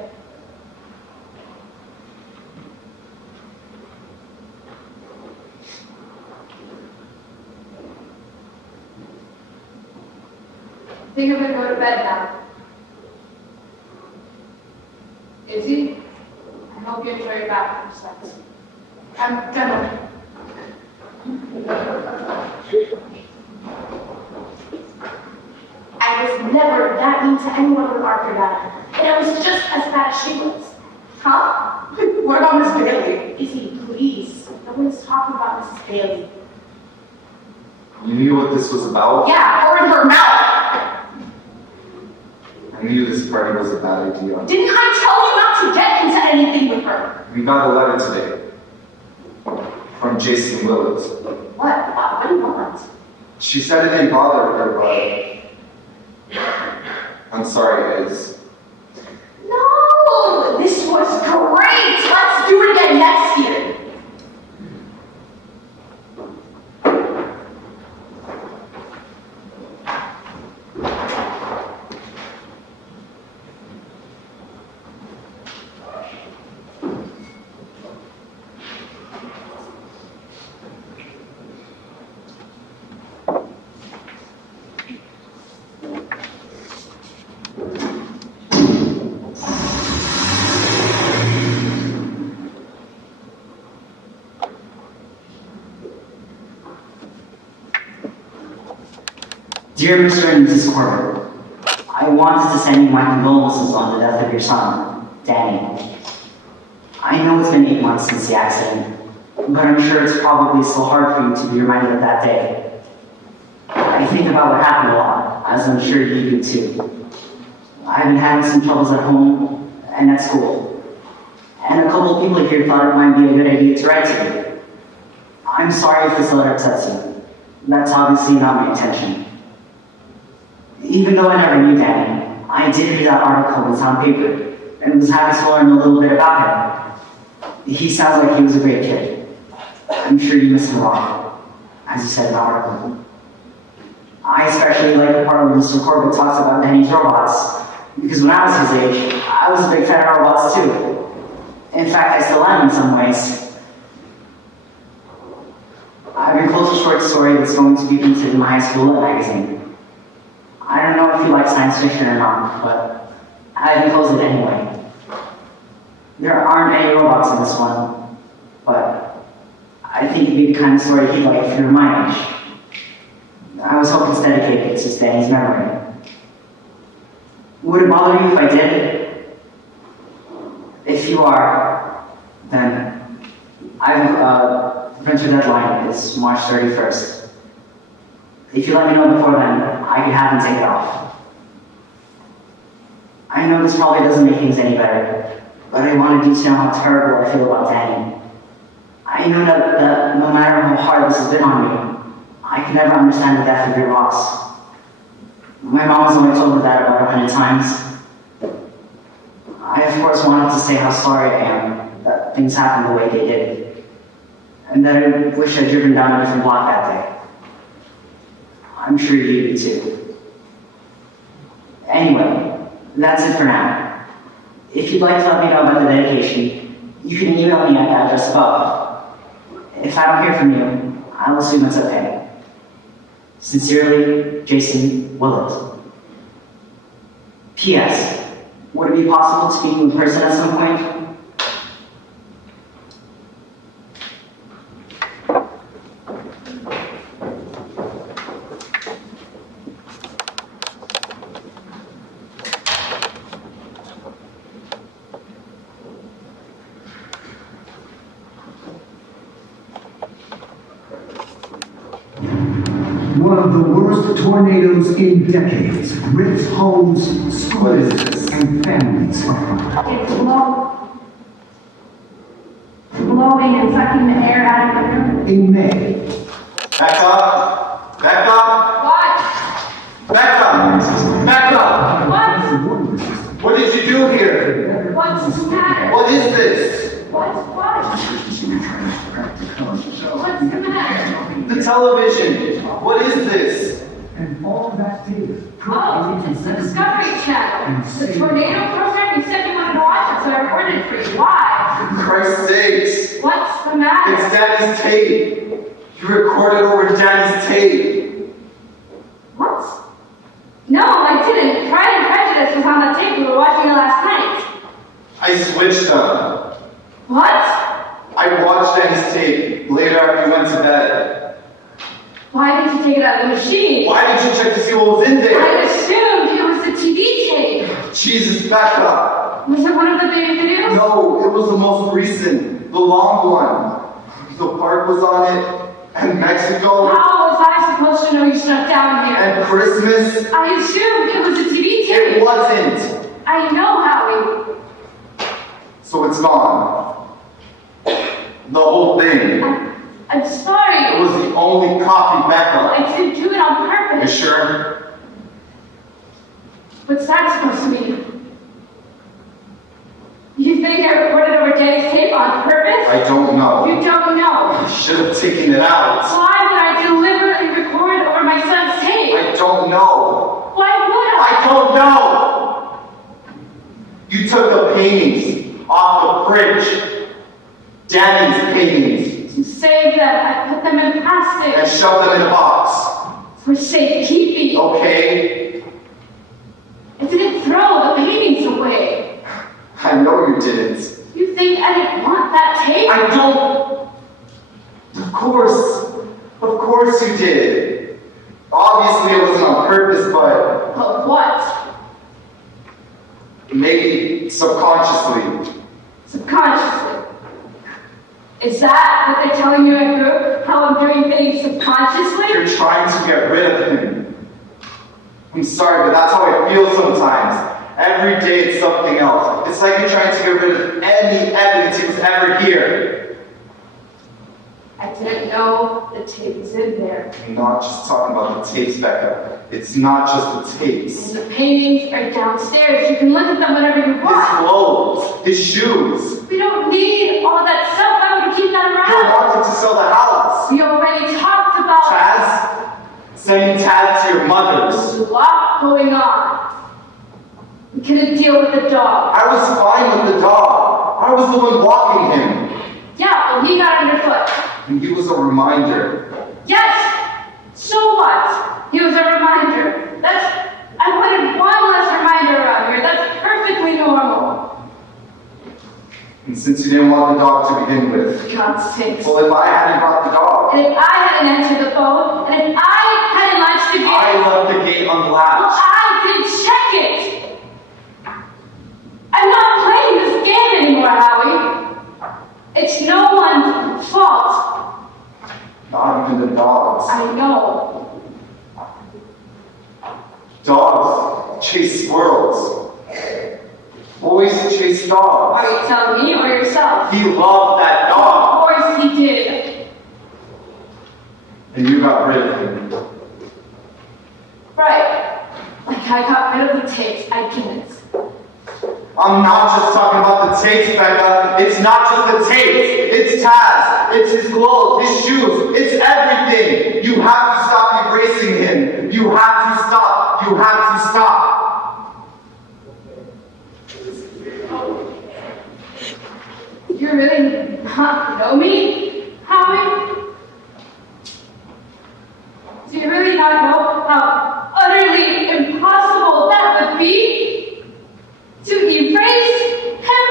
I think I'm gonna go to bed now. Izzy, I hope you enjoy your bathroom sex. I'm gonna. I was never that mean to anyone when Arthur died. And I was just as bad as she was. Huh? What about Miss Bailey? Izzy, please. No one's talking about Mrs. Bailey. You knew what this was about? Yeah, or in her mouth. I knew this party was a bad idea. Didn't I tell you not to get into anything with her? We got a letter today from Jason Willis. What? What do you want? She said it didn't bother her, but I'm sorry, guys. No! This was great! Let's do it again next year. Dear Mr. and Mrs. Corbett, I wanted to send you my condolences on the death of your son, Danny. I know it's been 8 months since the accident, but I'm sure it's probably still hard for you to be reminded of that day. I think about what happened a lot, as I'm sure you do too. I've been having some troubles at home and at school, and a couple of people here thought it might be a good idea to write to you. I'm sorry if this letter upsets you. That's obviously not my intention. Even though I never knew Danny, I did read that article in the town paper, and was happy to learn a little bit about him. He sounds like he was a great kid. I'm sure you miss him a lot, as you said in the article. I especially like the part where Mr. Corbett talks about Danny's robots, because when I was his age, I was a big fan of robots too. In fact, I still am in some ways. I've enclosed a short story that's going to be printed in my high school lit magazine. I don't know if you like science fiction or not, but I've enclosed it anyway. There aren't any robots in this one, but I think it'd be the kind of story he'd like if you were my age. I was hoping to dedicate it to Danny's memory. Would it bother you if I did? If you are, then the printer deadline is March 31st. If you let me know before then, I could have him take it off. I know this probably doesn't make things any better, but I wanted you to know how terrible I feel about Danny. I know that no matter how hard this has been on me, I can never understand the depth of your loss. My mom has only told me that about 100 times. I, of course, wanted to say how sorry I am that things happened the way they did, and that I wish I'd driven down a different block that day. I'm sure you do too. Anyway, That's it for now. If you'd like to let me know about the dedication, you can email me at the address above. If I don't hear from you, I'll assume it's okay. Sincerely, Jason Willett. P.S. Would it be possible to meet you in person at some point? One of the worst tornadoes in decades rips homes, schools, and families apart. It's blowing and sucking the air out of the room. In May, Back up! Back up! What? Back up! Back up! What? the water system What did you do here? What's the matter? What is this? What? emergency returns back to color. What's the matter? The television! What is this? And all that data. Oh, it's the Discovery Channel. The tornado program you said you wanted to watch it, so I recorded it for you. Why? For Christ's sakes! What's the matter? It's Daddy's tape! You recorded over Daddy's tape! What? No, I didn't. Pride and Prejudice was on the tape. We were watching it last night. I switched them. What? I watched Daddy's tape later after you went to bed. Why did you take it out of the machine? Why didn't you check to see what was in I there? assumed it was the TV tape. Jesus, back up! Was it one of the baby videos? No, it was the most recent, the long one. The park was on it, and Mexico, How was I supposed to know you snuck down here? and Christmas. I assumed it was a TV tape. It wasn't. I know, Howie. So it's gone. The whole thing. I'm It sorry. was the only copy backup. I didn't do it on You purpose. sure? What's that supposed to mean? You think I recorded over Danny's tape on purpose? I don't know. You don't know. I should have taken it out. Why would I deliberately record over my son's tape? I don't know. Why would I I? don't know. You took the paintings off the fridge. Daddy's paintings. To save them, I put them in And plastic shoved them in a box. for safekeeping. Okay? I didn't throw the paintings away. I know you didn't. You think I didn't want that tape? I don't. Of course you did. Obviously it wasn't on purpose, but But what? maybe subconsciously. Subconsciously. Is that what they're telling you at group? How I'm doing things subconsciously? You're trying to get rid of him. I'm sorry, but that's how I feel sometimes. Every day it's something else. It's like you're trying to get rid of any evidence he was ever here. I didn't know the tape was in there. I'm not just talking about the tapes, Becca. It's not just the tapes. And the paintings are downstairs. You can look at them whenever you His want. clothes, his shoes. We don't need all that stuff. Why would we keep that You're around? wanting to sell the house. We already talked about Taz? Sending Taz to your mother's. There's a lot going on. We couldn't deal with the dog. I was fine with the dog. I was the one walking him. Yeah, well, he got underfoot. And he was a reminder. Yes! So what? He was a reminder. I wanted one less reminder around here. That's perfectly normal. And since you didn't want the dog to begin with, For God's sakes. well, if I hadn't brought the dog, And if I hadn't answered the phone, and if I hadn't latched the gate, I left the gate well, unlatched. I didn't check it. I'm not playing this game anymore, Howie. It's no one's fault. Not even the dogs. I know. Dogs chase squirrels. Boys chase dogs. Are you telling me or yourself? He loved that Of dog. course he did. And you got rid of him. Right. Like I got rid of the tapes. I didn't. I'm not just talking about the tapes, Becca. It's not just the tapes. It's Taz. It's his clothes, his shoes. It's everything. You have to stop erasing him. You have to stop. You have to stop. you really not know me, Howie? Do you really not know how utterly impossible that would be? To erase him?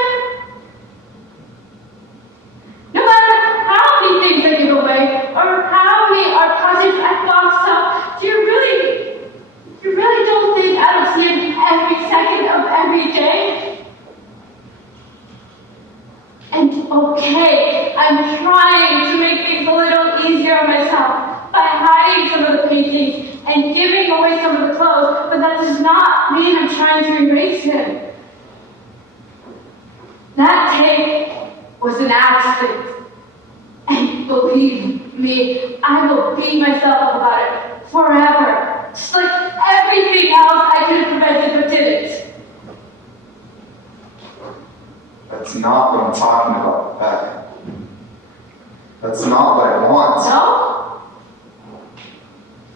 No matter how he thinks I give away, or how we are projects I box up, do you really don't think I don't see him every second of every day? And okay, I'm trying to make things a little easier on myself by hiding some of the paintings and giving away some of the clothes, but that does not mean I'm trying to erase him. That tape was an accident. And believe me, I will beat myself up about it forever. Just like everything else I could have prevented but didn't. That's not what I'm talking about, Beck. That's not what I want. No?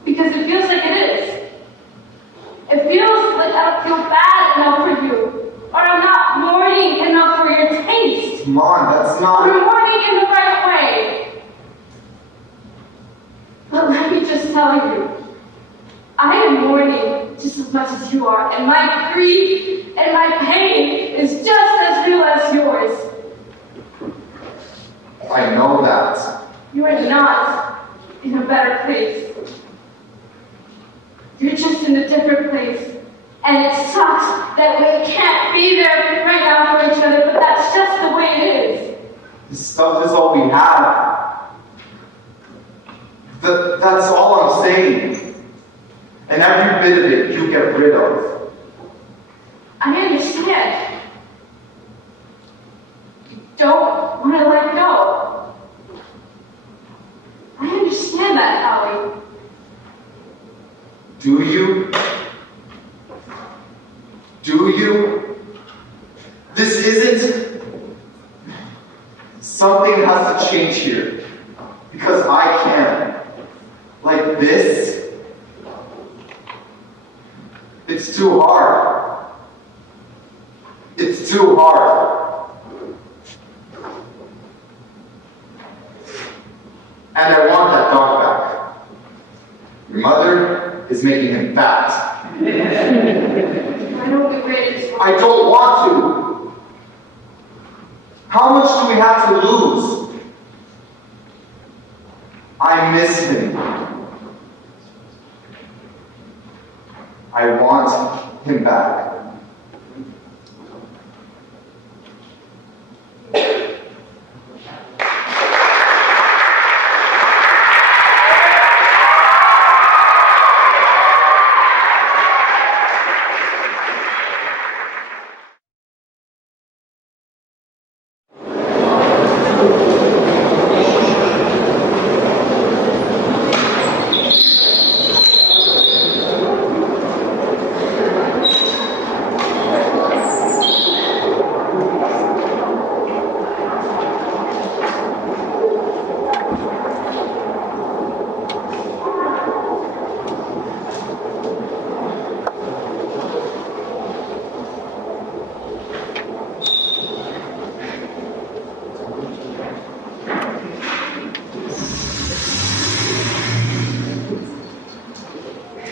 Because it feels like it is. It feels like I don't feel bad enough for you. Or I'm not mourning enough for your taste. Come on, that's Or not... mourning in the right way. But let me just tell you, I am mourning just as much as you are, and my grief and my pain is just as real as yours. I know that. You are not in a better place. You're just in a different place. And it sucks that we can't be there right now for each other, but that's just the way it is. This stuff is all we have. That's all I'm saying. And every bit of it you get rid of. I understand. You don't want to let go. I understand that, Howie. Do you? Do you? This isn't... Something has to change here. Because I can. Like this. It's too hard. It's too hard. And I want that dog back. Your mother is making him fat. Why don't we wait this I don't want to. How much do we have to lose? I miss him. I want him back.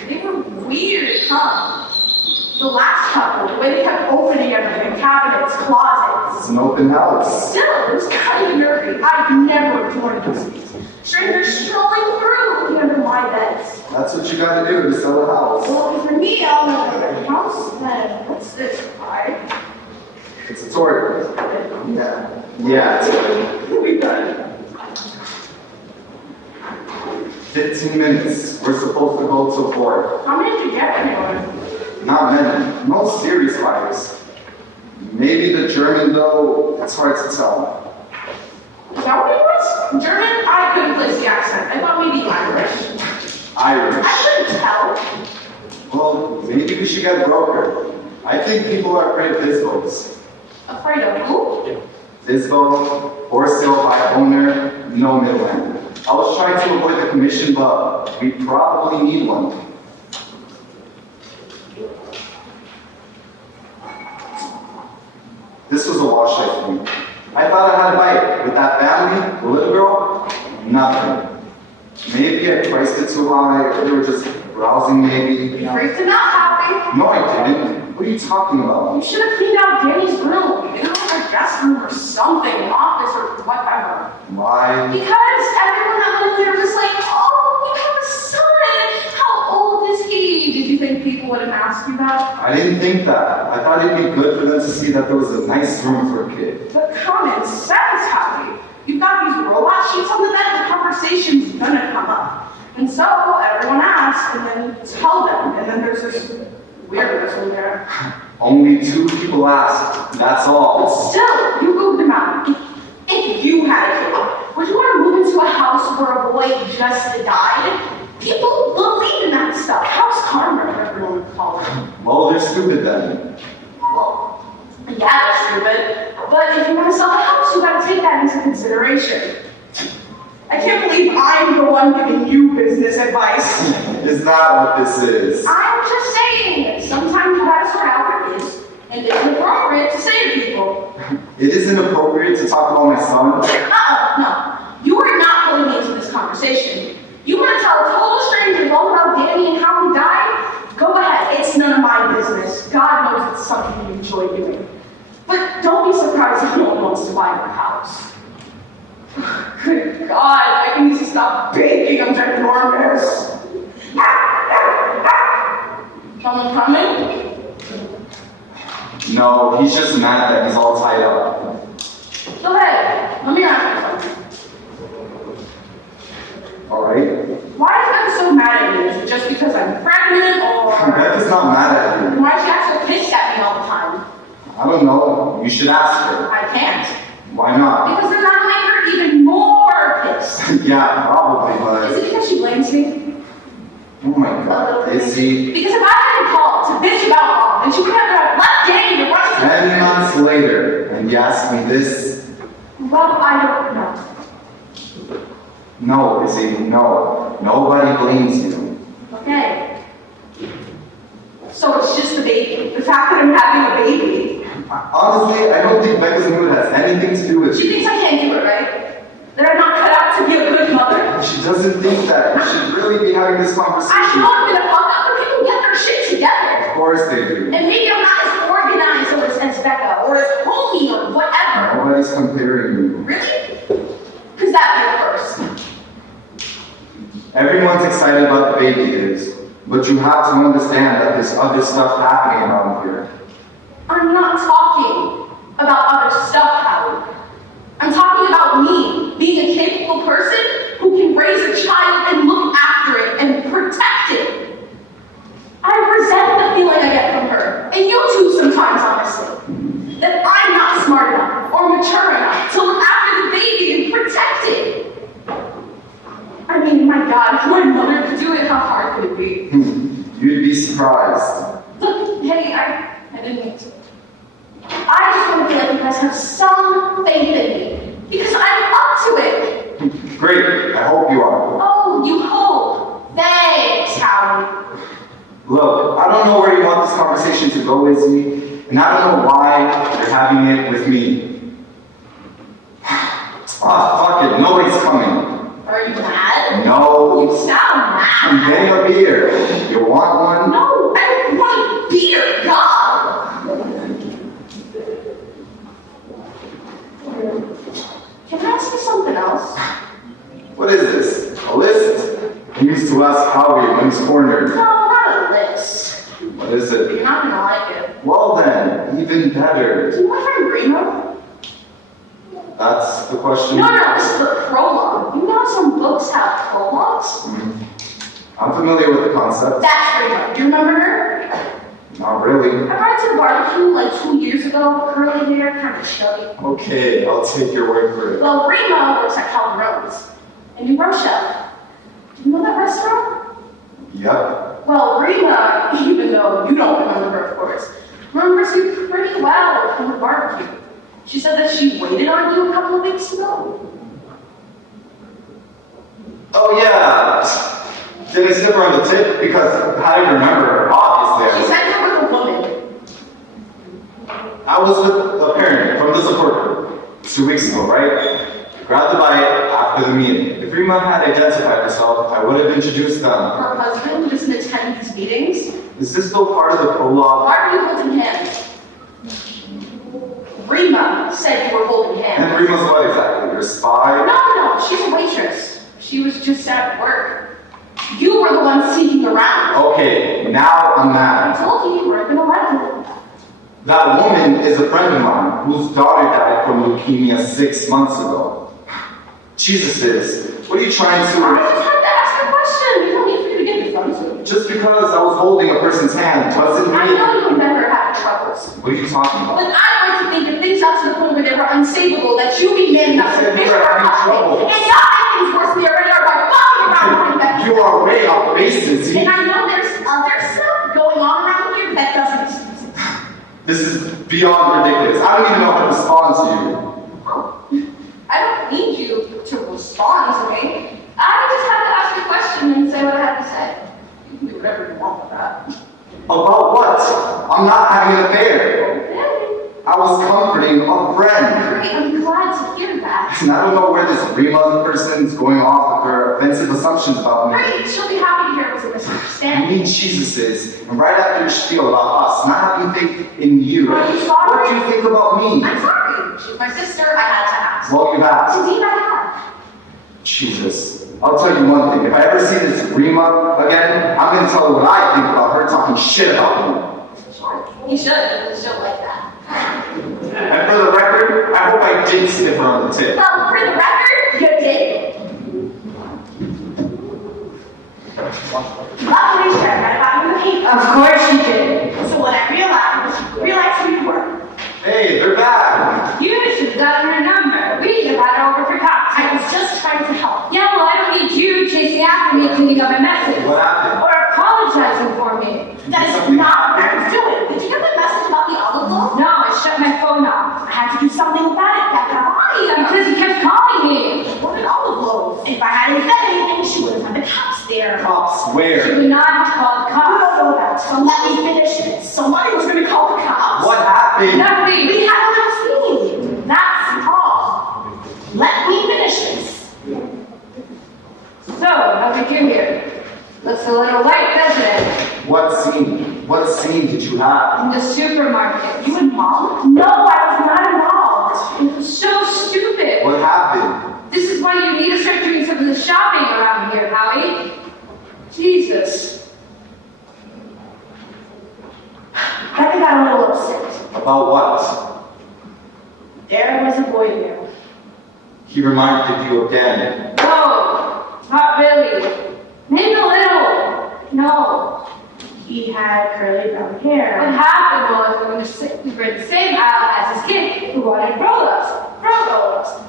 They were weird, huh? The last couple, the way they kept opening everything, cabinets, closets. It's an open house. Still, it was kind of nerdy. I've never joined those things. Strangers strolling through, looking under my beds. That's what you gotta do to sell a house. Well, for me, I'll never house. Then what's this, right? It's a tour. Yeah. Yeah, it's We done. 15 minutes. We're supposed to go till 4. How many did you get anyone? Not many. No serious fires. Maybe the German, though, it's hard to tell. Is that what it was? German? I couldn't place the accent. I thought maybe Irish. Irish. I couldn't tell. Well, maybe we should get a broker. I think people are afraid of Visbos. Afraid of who? Visbo, for sale by owner, no middleman. I was trying to avoid the commission, but we probably need one. This was a wash, I think. I thought I had a bite. With that family, the little girl, nothing. Maybe I priced it too high, or they were just browsing maybe. You freaked him out, Happy. No, I didn't. What are you talking about? You should have cleaned out Danny's room, you know, her guest room or something, an office or whatever. Why? Because everyone that lived there was like, oh, you have a son. How old is he? Did you think people would have asked you that? I didn't think that. I thought it'd be good for them to see that there was a nice room for a kid. But common sense, Happy. You've got these robot sheets on the bed, the conversation's gonna come up. And so everyone asks, and then you tell them, and then there's this weirdness in there. Only 2 people asked. That's all. Still, you moved them out. If you had a kid, would you want to move into a house where a boy just died? People believe in that stuff. House karma, everyone would call it. Well, they're stupid then. Well, yeah, they're stupid. But if you want to sell a house, you gotta take that into consideration. I can't believe I'm the one giving you business advice. Is that what this is? I'm just saying, sometimes you gotta sort out what is, and it's inappropriate to say to people. It isn't appropriate to talk about my son. No. You are not pulling me into this conversation. You want to tell total strangers all about Danny and how he died? Go ahead, it's none of my business. God knows it's something you enjoy doing. But don't be surprised if no one wants to buy your house. Good God, I need to stop baking, I'm ginormous. Someone coming? No, he's just mad that he's all tied up. Go ahead, let me ask you something. Alright? Why is Ben so mad at me? Is it just because I'm pregnant, or... Beth is not mad at you. Why is she act so pissed at me all the time? I don't know. You should ask her. I can't. Why not? Because then that make her even more pissed. Yeah, probably, Is but... it because she blames me? Oh my god, is he? Because if I hadn't called to bitch about mom, then she would have left Danny to run to 10 months later, and you ask me this? Well, I don't know. No, Izzy, no. Nobody blames you. Okay. So it's just the baby. The fact that I'm having a baby. Honestly, I don't think Becca's mood has anything to do with She you. thinks I can't do it, right? That I'm not cut out to be a good mother. She doesn't think that. You should really be having this I conversation. know I'm gonna fuck up, but people get their shit together. Of course they do. And maybe I'm not as organized as Becca, or as homey, or whatever. Nobody's comparing you. Really? Because that'd be a first. Everyone's excited about the baby is, but you have to understand that there's other stuff happening around here. I'm not talking about other stuff, Howard. I'm talking about me being a capable person who can raise a child and look after it and protect it. I resent the feeling I get from her, and you too sometimes, honestly, that I'm not smart enough or mature enough to look after the baby and protect it. I mean, my God, if my mother could do it, how hard could it be? You'd be surprised. Look, hey, I didn't mean to. I just want to feel like you guys have some faith in me, because I'm up to it. Great, I hope you are. Oh, you hope. Thanks, Howie. Look, I don't know where you want this conversation to go, Izzy, and I don't know why you're having it with me. Fuck it, nobody's coming. Are you mad? No. You sound I'm mad. getting a beer. You want one? No, I don't want a beer, God. Can I ask you something else? What is this? A list? He used to ask Howie when he's cornered. No, not a list. What is it? You're not gonna like it. Well then, even better. Do you want my friend Remo? That's the question? No, this is the prologue. You know how some books have prologues? I'm familiar with the concept. That's Remo. Do you remember her? Not really. I brought her to the barbecue like 2 years ago. Curly hair, kind of chubby. Okay, I'll take your word for it. Well, Remo works at Calderone's in New Rochelle. Do you know that restaurant? Yep. Well, Remo, even though you don't remember her, of course, remembers you pretty well from the barbecue. She said that she waited on you a couple of weeks ago. Oh yeah. Didn't slip her on the tip because I didn't remember her, obviously. She said you were with a woman. I was with a parent from the support group. 2 weeks ago, right? Grabbed the bite after the meeting. If Rima had identified herself, I would have introduced them. Her husband doesn't attend these meetings. Is this still part of the prologue? Why are you holding hands? Rima said you were holding hands. And Rima's what exactly? Your spy? No, she's a waitress. She was just at work. You were the one sneaking around. Okay, now I'm I mad. told you weren't gonna like it. That woman is a friend of mine whose daughter died from leukemia 6 months ago. Jesus, what are you trying I to... just had to ask a question. You don't need for you to get defensive. Just because I was holding a person's hand doesn't I mean... know you've never had troubles. What are you talking about? But I like to think that things got to the point where they were unsavable, that you be man enough to You fish were for having nothing. trouble. And y'all make things worse than they already are by fucking around behind that. You are way off base, Izzy. And I know there's other stuff going on around here, but that doesn't excuse it. This is beyond ridiculous. I don't even know how to respond to you. I don't need you to respond to me. I just have to ask you a question and say what I have to say. You can do whatever you want with that. About what? I'm not having an affair. Okay. I was comforting a friend. Great, I'm glad to hear that. And I don't know where this Rima person's going off with her offensive assumptions about me. Great, she'll be happy to hear it was a I misunderstanding. mean, Jesus is, and right after your spiel about us, not having faith in you, Are you sorry? what do you think about me? I'm sorry. She's my sister, I had to ask. Well, you've asked. Indeed, I have. Jesus. I'll tell you one thing. If I ever see this Rima again, I'm going to tell her what I think about her talking shit about me. Sure. You should, a show like that. And for the record, I hope I did sniff her on the tip. Well, for the record, you did. Lovely shirt, right about the heat. Of course you did. So when I realized who you were. Hey, they're back. You should have gotten her number. We could have had her over for cocktails. I was just trying to help. Yeah, well, I don't need you chasing after me, cleaning up my messes. What happened? Or apologizing for me. That is not what I was doing. Did you get my message about the olive oil? No, I shut my phone off. I had to do something about it. That got Why? on. Because you kept calling me. What an olive oil. If I hadn't said anything, she wouldn't have the cops there. Cops, She where? would not have called the I cops. don't know that. So let me finish this. Somebody was going to call the cops. What happened? Nothing. We had a little scene. That's all. Let me finish this. So, how did you hear? Looks a little light, doesn't it? What scene? What scene did you have? In the supermarket. You and Mom? No, I was not involved. It was so stupid. What happened? This is why you need to start doing some of the shopping around here, Howie. Jesus. Becca got a little upset. About what? There was a boy there. He reminded you of Danny. No, not really. Maybe a little. No. He had curly brown What hair. happened was we were in the same aisle as his kid who wanted roll-ups.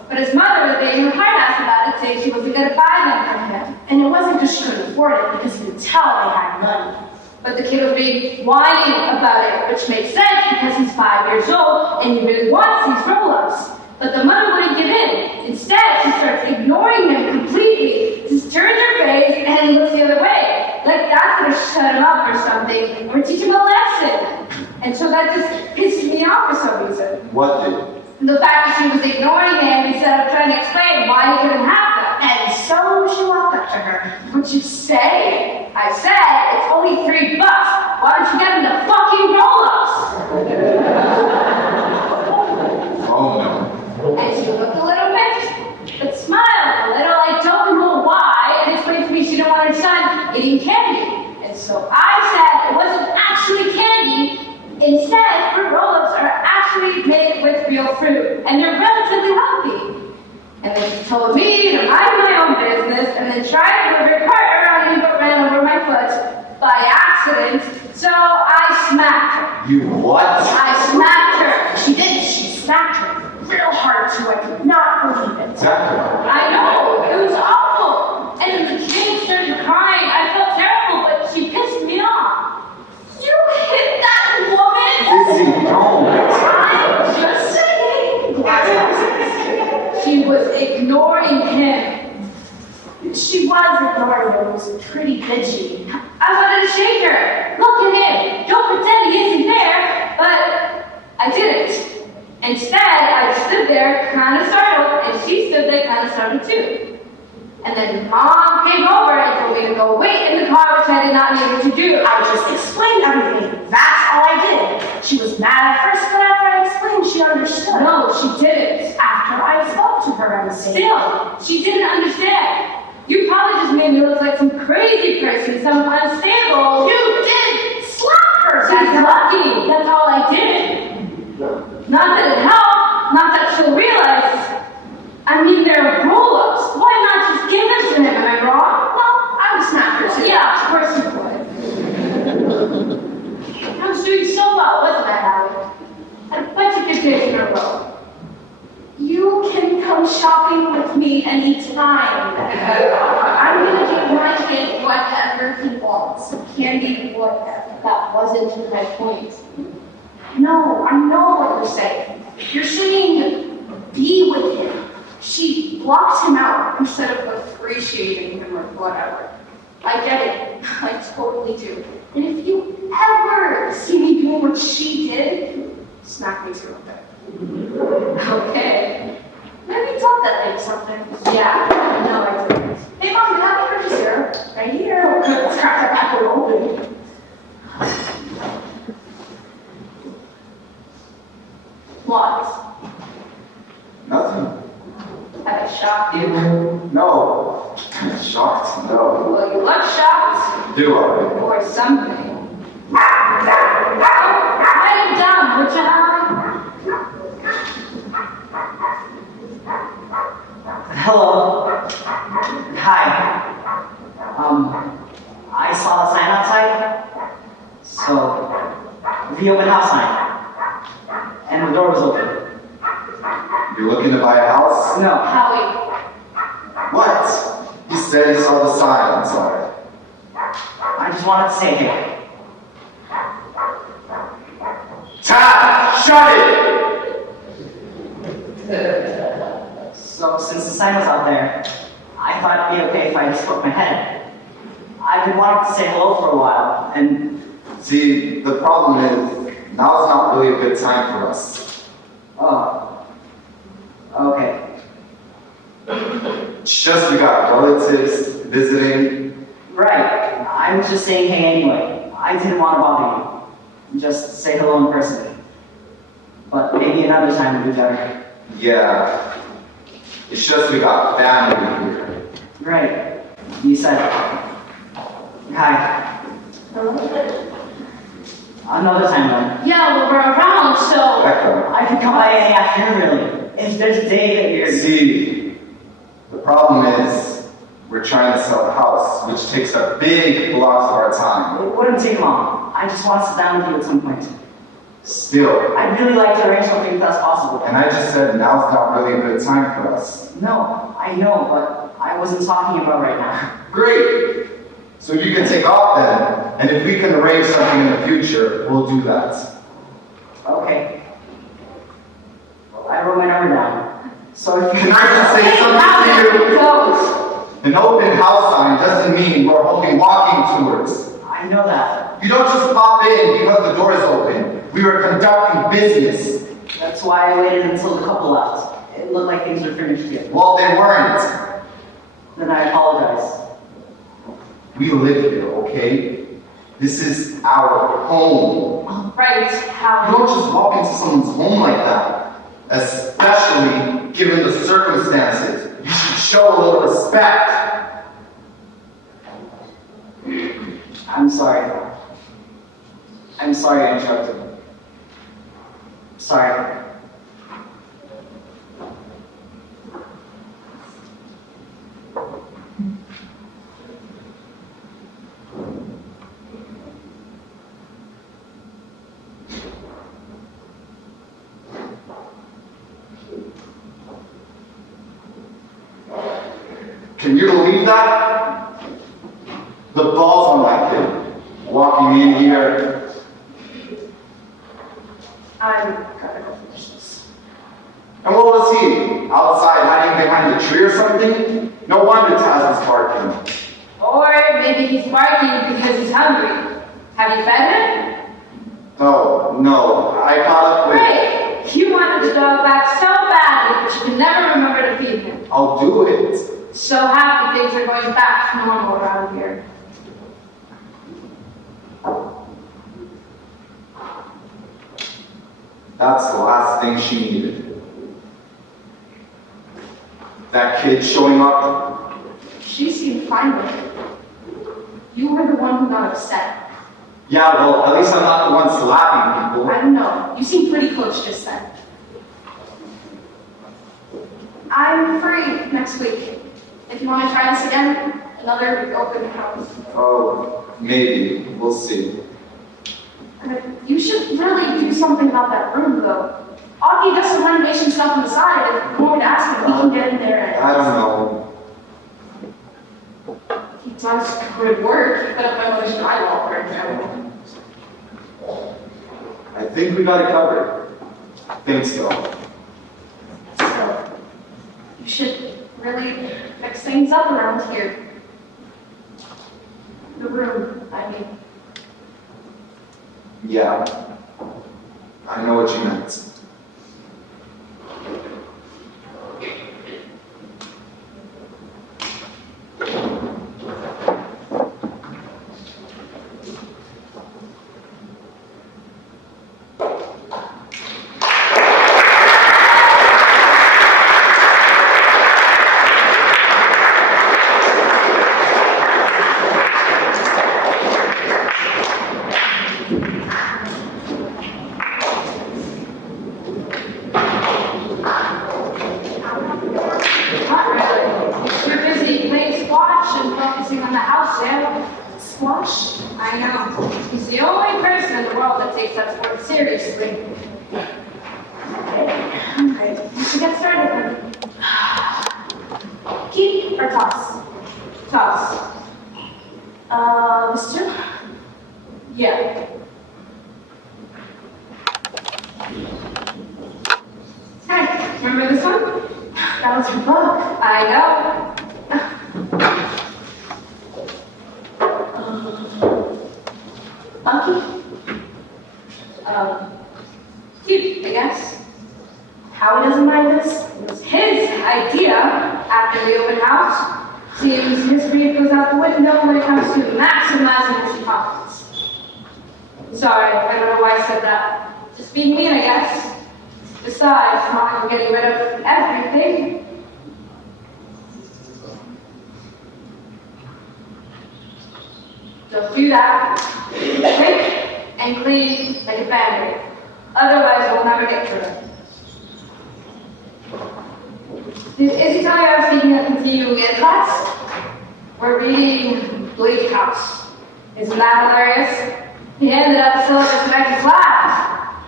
But his mother was being her hard ass about it, saying she wasn't going to buy them for him. And it wasn't because she couldn't afford it, because you could tell they had money. But the kid was being whining about it, which makes sense because he's 5 years old and he really wants these roll-ups. But the mother wouldn't give in. Instead, she starts ignoring him completely. Just turns her face and looks the other way. Like that's gonna shut him up or something, or teach him a lesson. And so that just pisses me off for some reason. What did? The fact that she was ignoring him instead of trying to explain why he couldn't have them. And so she walked up to her. What'd you say? I said, it's only $3. Why don't you get him the fucking roll-ups? Oh no. And she looked a little pissed, but smiled a little. I don't know why, and explained to me she didn't want her son eating candy. And so I said it wasn't actually candy. Instead, her roll-ups are actually made with real fruit, and they're relatively healthy. And then she told me to mind my own business, and then tried to move her cart around me, but ran over my foot by accident. So I smacked her. You what? I smacked her. She did. She smacked her real hard too. I could not believe it. Exactly. I know, it was awful. And when the kid started crying, I felt terrible, but she pissed me off. You hit that woman? Izzy, don't. I'm just saying. She was ignoring him. She was ignoring him. It was pretty bitchy. I wanted to shake her. Look at him. Don't pretend he isn't there. But I didn't. Instead, I stood there kind of startled, and she stood there kind of startled too. And then Mom came over and told me to go wait in the car, which I did not need her to do. I just explained everything. That's all I did. She was mad at first, but after I explained, she understood. No, she didn't. After I spoke to her, I was saying, Still, she didn't understand. You probably just made me look like some crazy person, some unstable. you did slap her. She's lucky. That's all I did. Not that it helped. Not that she'll realize. I mean, they're roll-ups. Why not just give them to him? Am I wrong? No, I would smack her too. Yeah, of course you would. I was doing so well, wasn't I, Hallie? Had a bunch of good days in a row. You can come shopping with me anytime. I'm gonna give my kid whatever he wants. Candy, whatever. That wasn't my point. No, I know what you're saying. You're saying be with him. She blocked him out instead of appreciating him or whatever. I get it. I totally do. And if you ever see me doing what she did, smack me too, okay? Okay. Maybe taught that lady something. Yeah, no, I didn't. Hey, Mom, you have a register right here. Let's crack that apple open. What? Nothing. Have I shocked you? No. Shocked? No. Well, you look shocked. Do I? Or something. Oh, quiet down, would you, Hallie? Hello. Hi. I saw the sign outside. So, the open house sign. And the door was open. You're looking to buy a house? No. Howie, What? He said he saw the sign. I'm sorry. I just wanted to say hey. Tap! Shut it! So, since the sign was out there, I thought it'd be okay if I just poked my head. I've been wanting to say hello for a while, and See, the problem is, now's not really a good time for us. oh, okay. It's just we got relatives visiting. Right. I was just saying hey anyway. I didn't want to bother you. Just say hello in person. But maybe another time would be better. Yeah. It's just we got family here. Right. You said hi. Another time then. yeah, well, we're around, so. Becca. I could come by any afternoon really. If there's a day that you're See, the problem is, we're trying to sell the house, which takes up big blocks of our time. it wouldn't take long. I just want to sit down with you at some point. Still. I'd really like to arrange something if that's possible. And I just said now's not really a good time for us. No, I know, but I wasn't talking about right now. Great! So you can take off then, and if we can arrange something in the future, we'll do that. Okay. I wrote my number down. So if you Can I just say something to you? Close. An open house sign doesn't mean we're holding walking tours. I know that. You don't just pop in because the door is open. We were conducting business. That's why I waited until the couple left. It looked like things were finished here. Well, they weren't. Then I apologize. We live here, okay? This is our home. Right, You Howie. don't just walk into someone's home like that. Especially given the circumstances. You should show a little respect. I'm sorry. I'm sorry I interrupted. Sorry. Can you believe that? The balls on that kid. Walking in here. I'm gonna go finish this. And what was he? Outside hiding behind a tree or something? No wonder Taz was barking. Or maybe he's barking because he's hungry. Have you fed him? Oh, no. I caught up with... Great. You wanted the dog back so badly, but you can never remember to feed him. I'll do it. So happy things are going back to normal around here. That's the last thing she needed. That kid showing up. She seemed fine with it. You were the one who got upset. Yeah, well, at least I'm not the one slapping people. I don't know. You seemed pretty close just then. I'm free next week. If you want to try this again, another open house. Oh, maybe. We'll see. You should really do something about that room, though. Augie does some renovation stuff on the side, and if you want me to ask him, we can get in there. I don't know. He does good work. Put up my motion eyeball for example. I think we got it covered. I think so. So, you should really fix things up around here. The room, I mean. Yeah. I know what you meant. Not really. You're busy playing squash and focusing on the house, Sam. Squash? I know. He's the only person in the world that takes that sport seriously. Okay, we should get started then. Keep or toss? Toss. This two? Yeah. Hey, remember this one? That was your book. I know. Bucky? Cute, I guess. Howie doesn't mind this? It was his idea after the open house. Seems his brief goes out the window when it comes to maximizing his profits. Sorry, I don't know why I said that. Just being mean, I guess. Besides, not like we're getting rid of everything. Don't do that. Quick and clean like a band-aid. Otherwise, we'll never get through it. Did Izzy tell you I was taking a continuing ed class? We're reading Bleak House. Isn't that hilarious? He ended up syllabus next class.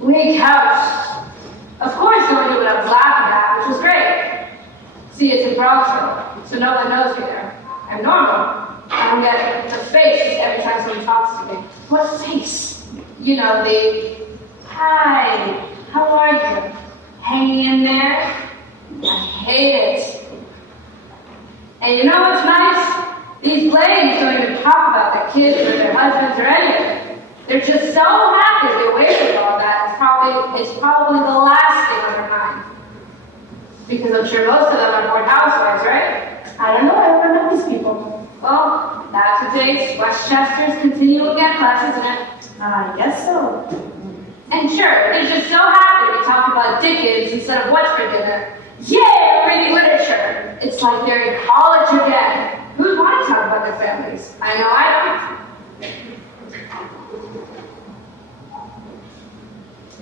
Bleak House. Of course, no one knew what I was laughing at, which was great. See, it's in Bronxville, so no one knows me there. I'm normal. I don't get the face every time someone talks to me. What face? You know, the hi, how are you? Hanging in there? I hate it. And you know what's nice? These ladies don't even talk about their kids or their husbands or anything. They're just so happy to be away from all that. It's probably the last thing on their mind. Because I'm sure most of them are bored housewives, right? I don't know, I never met these people. Well, that's what takes Westchester's continuing ed class, isn't it? I guess so. And sure, they're just so happy to be talking about Dickens instead of what's for dinner. Yay, we're reading literature. It's like they're in college again. Who'd want to talk about their families? I know I don't.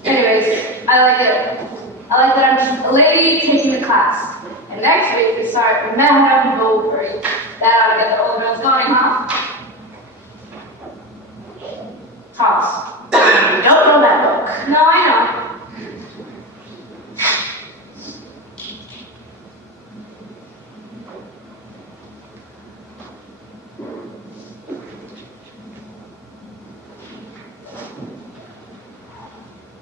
Anyways, I like it. I like that I'm just a lady taking the class. And next week we start Madame Bovary. That ought to get the old girls going, huh? Toss. Don't know that book. No, I know.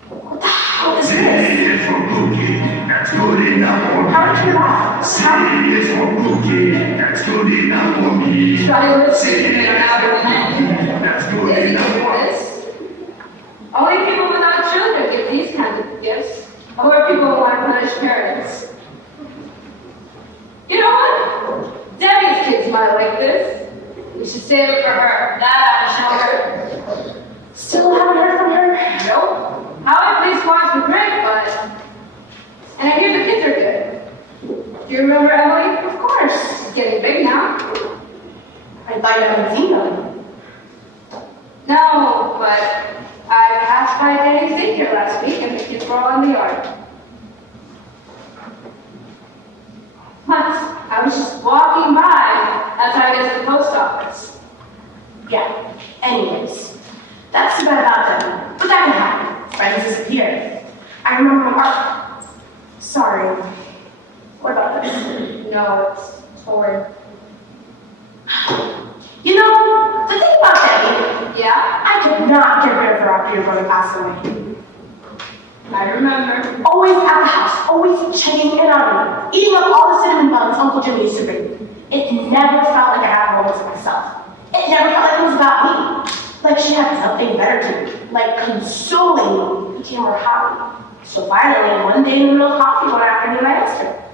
What the hell is C this? is for cookie, that's good enough for me. How did you laugh? C is for cookie, that's good enough for me. Try to C listen to me is now, for cookie, that's good Is enough for me. this? Only people without children get these kinds of gifts. More people want to punish parents. You know what? Debbie's kids might like this. We should save it for her. That I'm sure. Still haven't heard from her? Nope. How I play squash with Rick, but... And I hear the kids are good. Do you remember Emily? Of course. She's getting big now. I thought you hadn't seen them. No, but I passed by Danny's daycare last week and the kids were all in the yard. Once, I was just walking by as I was at the post office. Yeah. Anyways, that's too bad about them. But that can happen. Friends disappear. I remember my Sorry. What about this? No, it's torn. You know, the thing about Debbie, Yeah, I could not get rid of her after your brother passed away. I remember. Always at the house, always checking in on me, eating up all the cinnamon buns Uncle Jimmy used to bring. It never felt like I had moments to myself. It never felt like it was about me. Like she had nothing better to do. Like consoling me became her hobby. So finally, one day in the middle of coffee one afternoon, I asked her,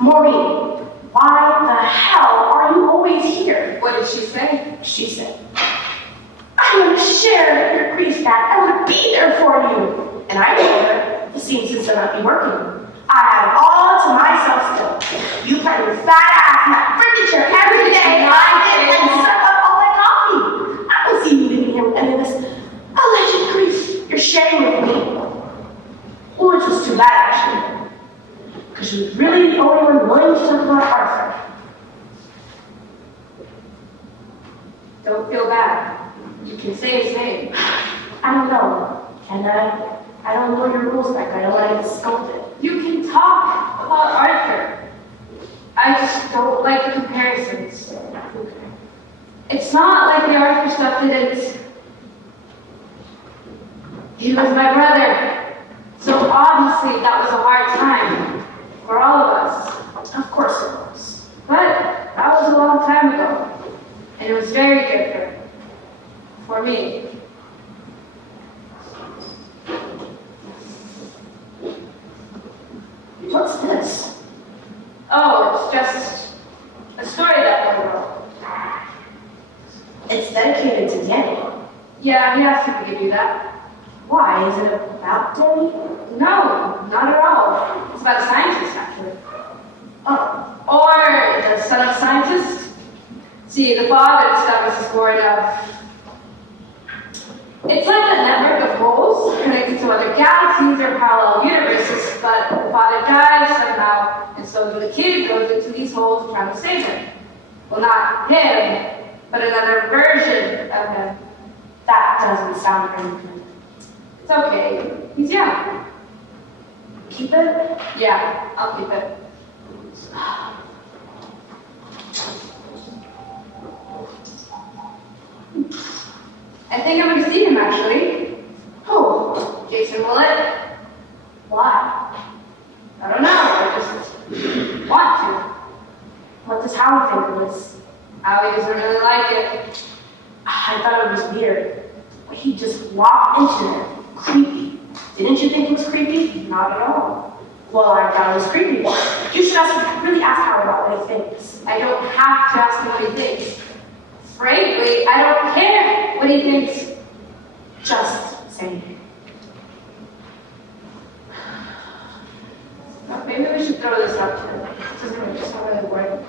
Maureen, why the hell are you always here? What did she say? She said, I want to share your grief back. I want to be there for you. And I told her, the scene seems to not be working. I have it all to myself still. You play your fat ass in that furniture every day, and I did and serve up all my coffee. I don't see you leaving here with any of this alleged grief you're sharing with me. Which was too bad, actually. Because she was really the only one willing to talk about Arthur. Don't feel bad. You can say his name. I don't know. Can I? I don't know your rules, Becca. I don't want to get scolded. You can talk about Arthur. I just don't like the comparisons. It's not like the Arthur stuff didn't. He was my brother. So obviously that was a hard time for all of us. Of course it was. But that was a long time ago. And it was very different. For me. What's this? Oh, it's just a story that I wrote. It's dedicated to Danny. Yeah, he asked me to give you that. Why? Is it about Danny? No, not at all. It's about a scientist, actually. Oh, Or the son of a scientist. See, the father discovers this board of... It's like a network of holes connected to other galaxies or parallel universes, but the father dies somehow, and so the kid goes into these holes trying to save him. Well, not him, but another version of him. that doesn't sound very good. It's okay. He's young. Keep it? Yeah, I'll keep it. I think I'm going to see him, actually. Oh, Jason Willett. why? I don't know. I just want to. What does Howard think of this? Howie doesn't really like it. I thought it was weird. He just walked into there. Creepy. Didn't you think it was creepy? Not at all. Well, I thought it was creepy. You should really ask Howard about what he thinks. I don't have to ask him what he thinks. Frankly, I don't care what he thinks. Just saying. Maybe we should throw this up to him. It doesn't just not really work.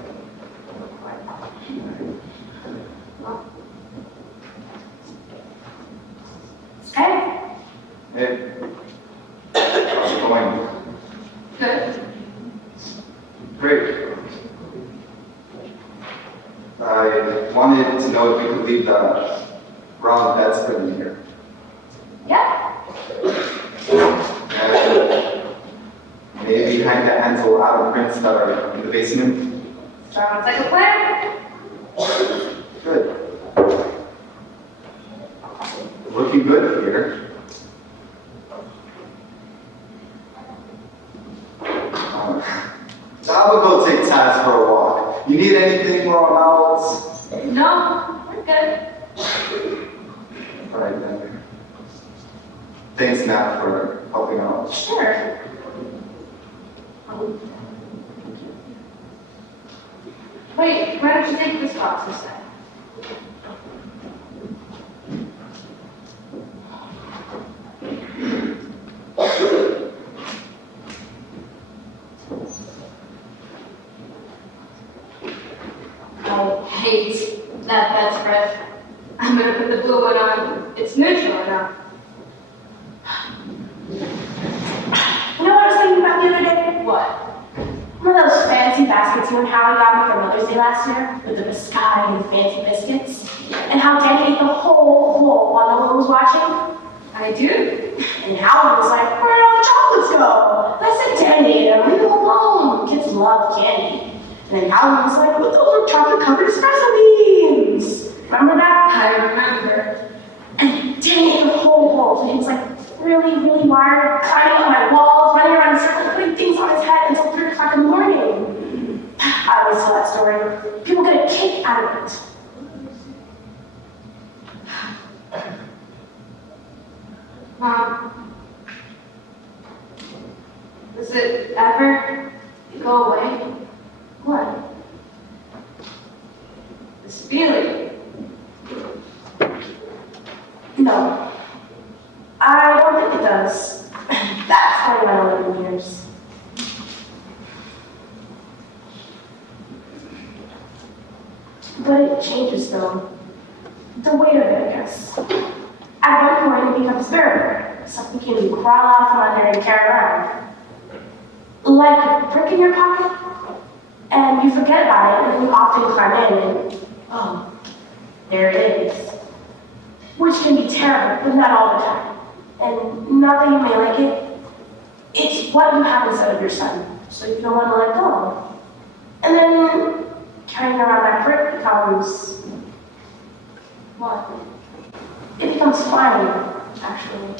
Hey, Hey. How's it going? good. Great. I wanted to know if you could leave the brown bedspread in here. Yeah. And maybe hang the Hansel out of prints that are in the basement. Sounds like a plan. Good. Looking good here. I will go take Taz for a walk. You need anything while I'm out? No, we're good. Alright then. Thanks, Matt, for helping out. Sure. Wait, why don't you take this box instead? I hate that bedspread. I'm gonna put the blue one on. It's neutral enough. You know what I was thinking about the other day? What? Remember those fancy baskets you and Howie got me for Mother's Day last year? With the biscotti and fancy biscuits? And how Danny ate the whole bowl while no one was watching? I do. And Howie was like, where did all the chocolates go? And I said, Danny ate them, leave them alone. Kids love candy. And then Howie was like, but those are chocolate-covered espresso beans. Remember that? I remember. And Danny ate the whole bowl. And he was like, really wired, climbing up my walls, running around in circles, putting things on his head until 3 o'clock in the morning. I always tell that story. People get a kick out of it. Mom, does it ever go away? What? This feeling. No. I don't think it does. That's why I don't live in years. But it changes though. The weight of it, I guess. At one point it becomes bearable. Something you can crawl out from under and carry around. Like a brick in your pocket, and you forget about it, and you often climb in and, oh, there it is. Which can be terrible, but not all the time. And not that you may like it, it's what you have inside of your son, so you don't want to let go. And then carrying around that brick becomes, what? It becomes fine, actually.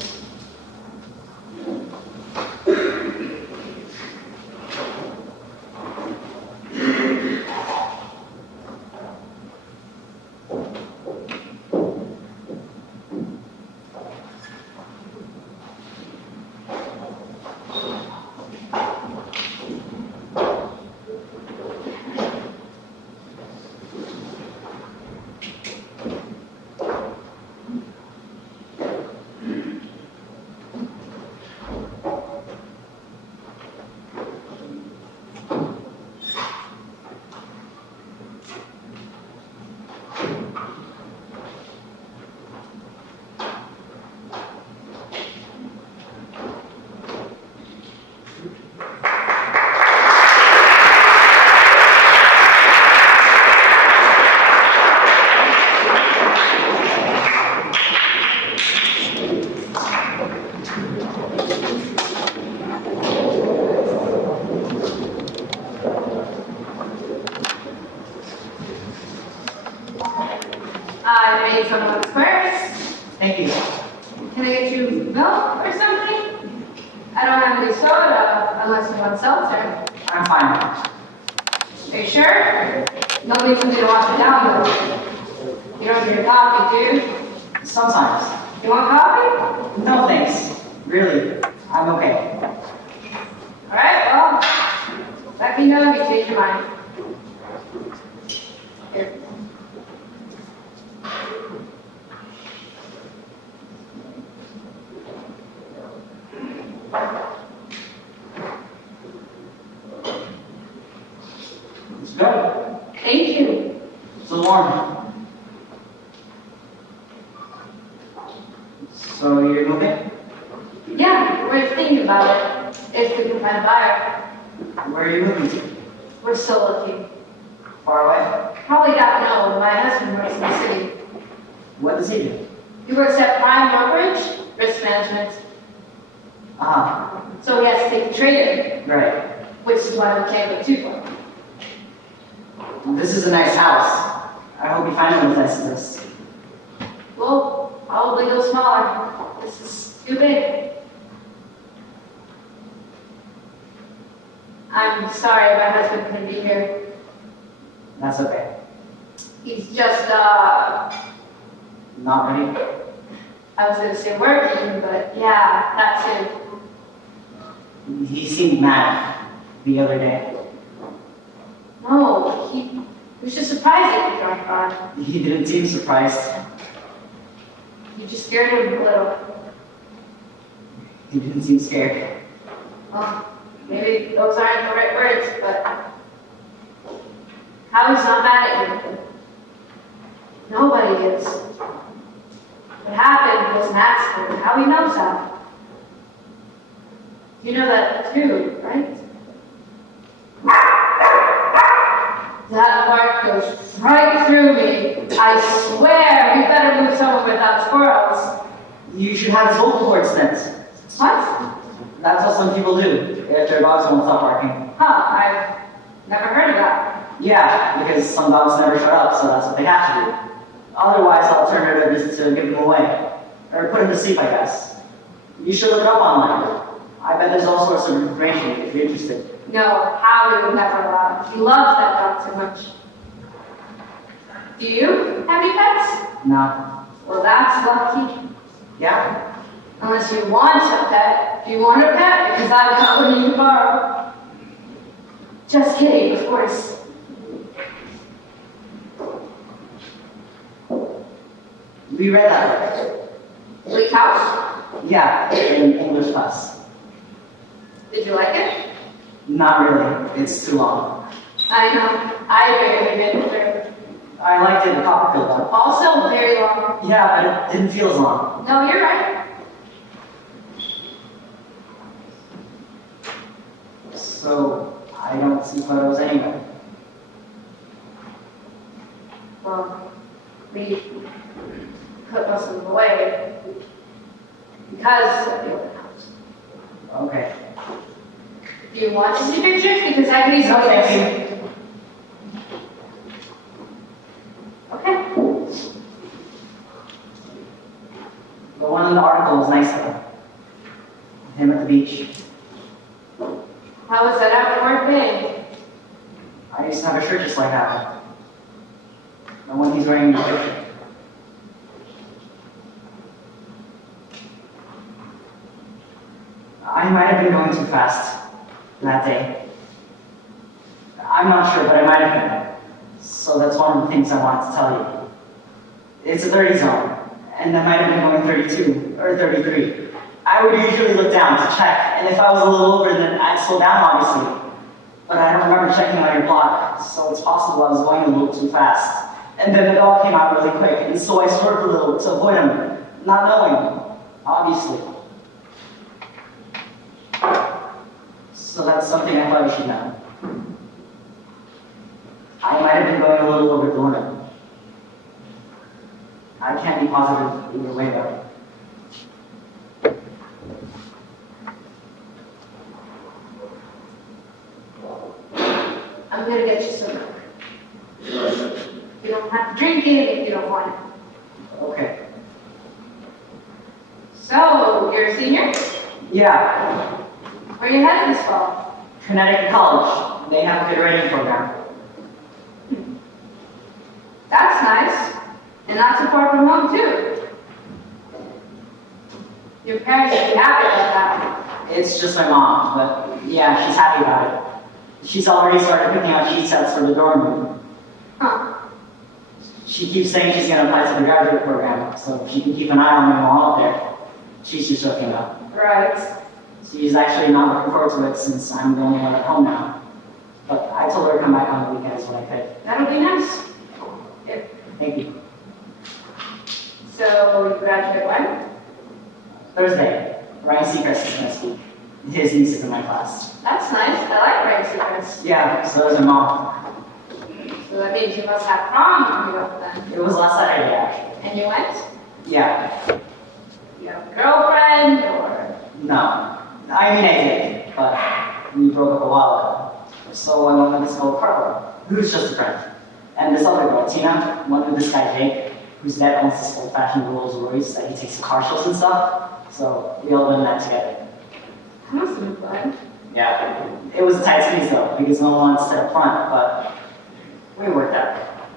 I made some of the squares. Thank you. Can I get you milk or something? I don't have any soda unless you want seltzer. I'm fine. Are you sure? Nobody told me to wash it down though. You don't get your coffee, do you? Sometimes. You want coffee? No thanks. Really, I'm okay. Alright, well, let me know if you change your mind. Here. It's good. Thank you. It's warm. So you're moving? Yeah, we're thinking about it. If we can find a buyer. Where are you moving to? We're still looking. Far away? Probably don't know. My husband works in the city. What does he do? He works at Prime Brokerage, risk management. Ah, So he has to take the trade-in, right. which is why we can't go too far. This is a nice house. I hope you find it as nice as this. We'll probably go smaller. This is too big. I'm sorry my husband couldn't be here. That's okay. He's just, Not ready? I was gonna say working, but yeah, that too. He seemed mad the other day. No, It was just surprising you drank on. He didn't seem surprised. You just scared him a little. He didn't seem scared. Well, maybe those aren't the right words, but Howie's not mad at you. Nobody is. What happened was an accident. Howie knows that. You know that too, right? That bark goes right through me. I swear, we better move someone without squirrels. You should have his vocal cords then. What? That's what some people do if their dogs won't stop barking. Huh, I've never heard of that. Yeah, because some dogs never shut up, so that's what they have to do. Otherwise, the alternative is to give them away. Or put them to sleep, I guess. You should look it up online. I bet there's all sorts of information if you're interested. No, Howie would never allow it. He loves that dog so much. Do you have any pets? No. Well, that's lucky. Yeah? Unless you want a pet. Do you want a pet? Because I've got one you can borrow. Just kidding, of course. We read that. Bleak House? Yeah, in English class. Did you like it? Not really. It's too long. I know. I barely made it through. I liked it, the Copperfield one. Also very long. Yeah, but it didn't feel as long. No, you're right. So, I don't see photos anyway. Well, we put most of them away because of the open house. Okay. Do you want to see pictures? Because I can No, easily thank you. Okay. The one in the article was nice though. Him at the beach. How was that outdoor thing? I used to have a shirt just like that. The one he's wearing in the picture. I might have been going too fast that day. I'm not sure, but I might have been. So that's one of the things I wanted to tell you. It's a 30 zone, and I might have been going 32 or 33. I would usually look down to check, and if I was a little over, then I'd slow down, obviously. But I don't remember checking on your block, so it's possible I was going a little too fast. And then the dog came out really quick, and so I swerved a little to avoid him, not knowing, obviously. So that's something I thought you should know. I might have been going a little over the limit. I can't be positive either way though. I'm gonna get you some milk. You don't have to drink it if you don't want it. Okay. So, you're a senior? Yeah, Where are you headed this fall? Connecticut College. They have a good writing program. That's nice. And not too far from home, too. Your parents should be happy about that. It's just my mom, but yeah, she's happy about it. She's already started picking out sheet sets for the dorm room. Huh. She keeps saying she's going to apply to the graduate program, so she can keep an eye on me while up there. She's just joking though. Right. She's actually not looking forward to it since I'm the only one at home now. But I told her to come back on the weekends when I could. That'll be nice. Here. Thank you. So, you graduate when? Thursday, Ryan Seacrest is next week. His niece is in my class. That's nice. I like Ryan Seacrest. Yeah, so does her mom. So that means you must have prom coming up then. It was last Saturday, actually. And you went? Yeah. You have a girlfriend or? No. I mean, I did, but we broke up a while ago. So I went with this girl, Carla, who's just a friend. And this other girl, Tina, went with this guy, Jake, whose dad owns this old-fashioned Rolls Royce that he takes to car shows and stuff. So we all went in that together. That must have been fun. Yeah. It was a tight squeeze though, because no one wanted to sit up front, but we worked out.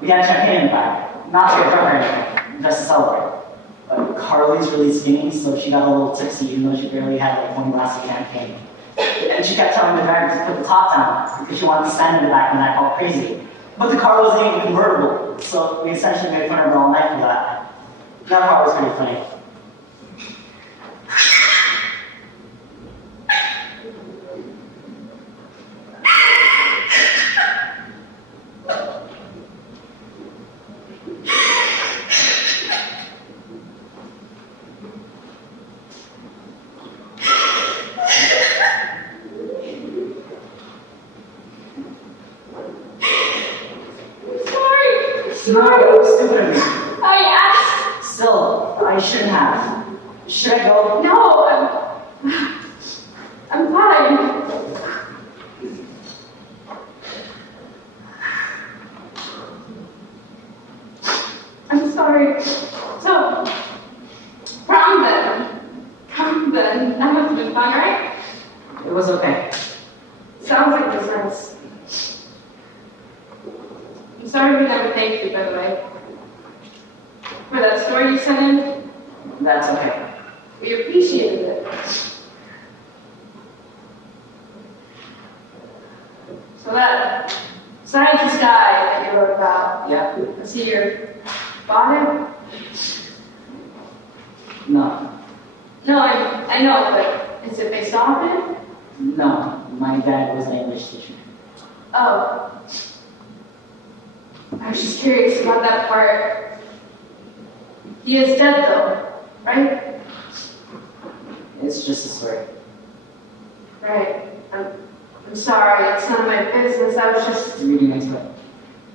We had champagne in the back, not to get drunk or anything, just to celebrate. But Carly's really skinny, so she got a little tipsy even though she barely had like one glass of champagne. And she kept telling the driver to put the top down because she wanted to stand in the back and act all crazy. But the car wasn't even convertible, so we essentially made fun of her all night for that. That part was pretty funny. No, it was stupid of me. I asked. Still, I shouldn't have. Should I go? No, I'm fine. I'm sorry. So, prom then. Prom then. That must have been fun, right? It was okay. Sounds like it was nice. I'm sorry we never thanked you, by the way. For that story you sent in, That's okay. we appreciated it. So that scientist guy that you wrote about, Yeah? is he your father? No. No, I know, but is it based off him? No. My dad was an English teacher. Oh. I was just curious about that part. He is dead though, right? It's just a story. Right. I'm sorry, it's none of my business. I was just, Reading into it.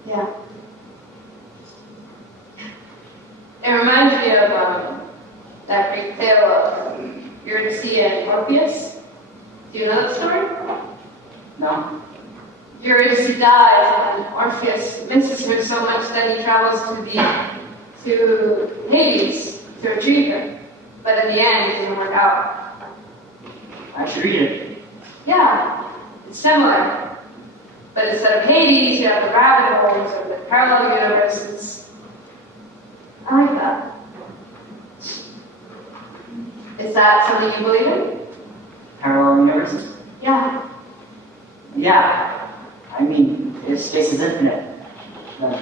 yeah. It reminds me of that Greek tale of Eurydice and Orpheus. Do you know that story? No? Eurydice dies and Orpheus misses her so much that he travels to Hades to retrieve her. But in the end, it doesn't work out. I should read it. Yeah, it's similar. But instead of Hades, you have the rabbit holes or the parallel universes. I like that. Is that something you believe in? Parallel universes? Yeah. Yeah. I mean, if space is infinite, then,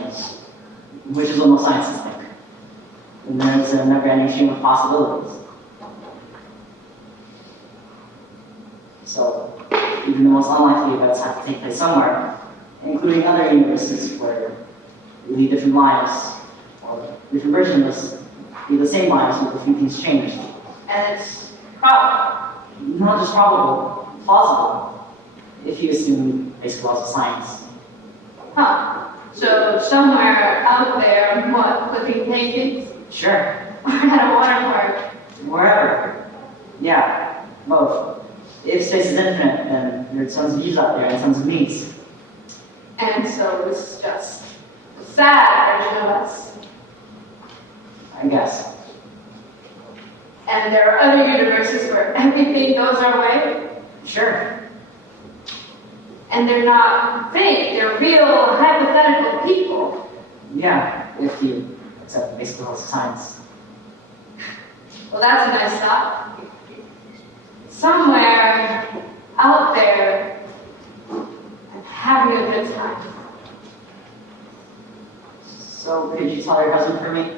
which is what most scientists think, then there's a never-ending stream of possibilities. So, even the most unlikely events have to take place somewhere, including other universes where we lead different lives, or different versions of us lead the same lives with a few things changed. And it's probable. Not just probable, plausible, if you assume basic laws of science. Huh. So somewhere out there, what, flipping pancakes? Sure, Or at a water park? wherever. Yeah, both. If space is infinite, then there are tons of yous out there and tons of me's. And so this is just a sad version of us. I guess. And there are other universes where everything goes our way. Sure. And they're not fake, they're real, hypothetical people. Yeah, if you accept the basic laws of science. Well, that's a nice thought. Somewhere out there, I'm having a good time. So, could you tell your husband for me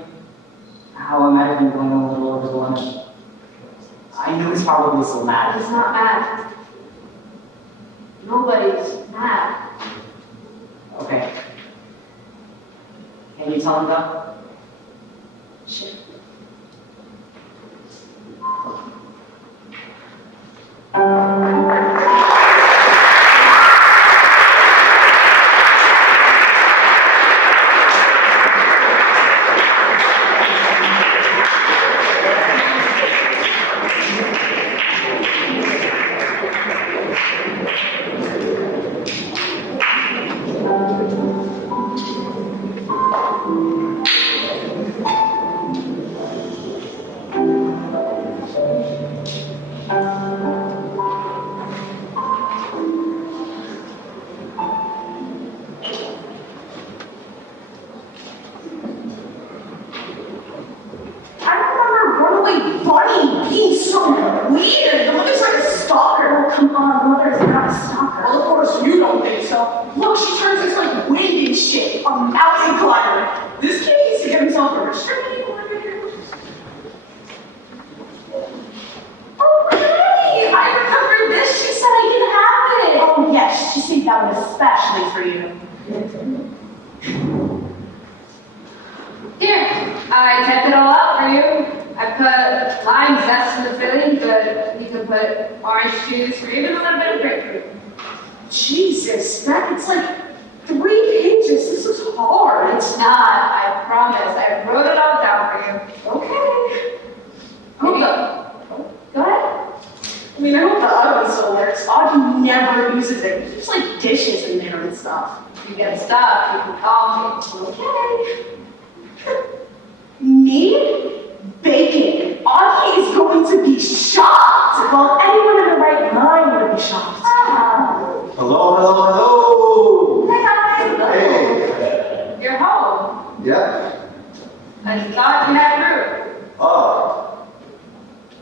how I might have been going a little over the limit? I knew he's probably so mad. He's not mad. Nobody's mad. Okay. Can you tell him though? Sure. I remember Runaway Bunny being so weird. The mother's like a stalker. Oh, come on, mother's not a stalker. Well, of course you don't think so. Look, she turns into like wind and shape, a mountain climber. This kid needs to get himself a restricted order. Oh, hey, I remember this. She said I could have it. Oh, yes, she saved that one especially for you. Here, I typed it all out for you. I put lime zest in the filling, but you can put orange juice or even a little bit of grapefruit. Jesus, it's like 3 pages. This is hard. It's not, I promise. I wrote it all down for you. Okay. Maybe go ahead. I mean, I hope the oven still works. Audie never uses it. He keeps like dishes in there and stuff. If you get stuck, you can call me. Okay. Me? Baking. Audie is going to be shocked. Well, anyone in the right mind would be shocked. Hello, hello, hello! Hey! You're home. Yeah? I thought you had room. Oh.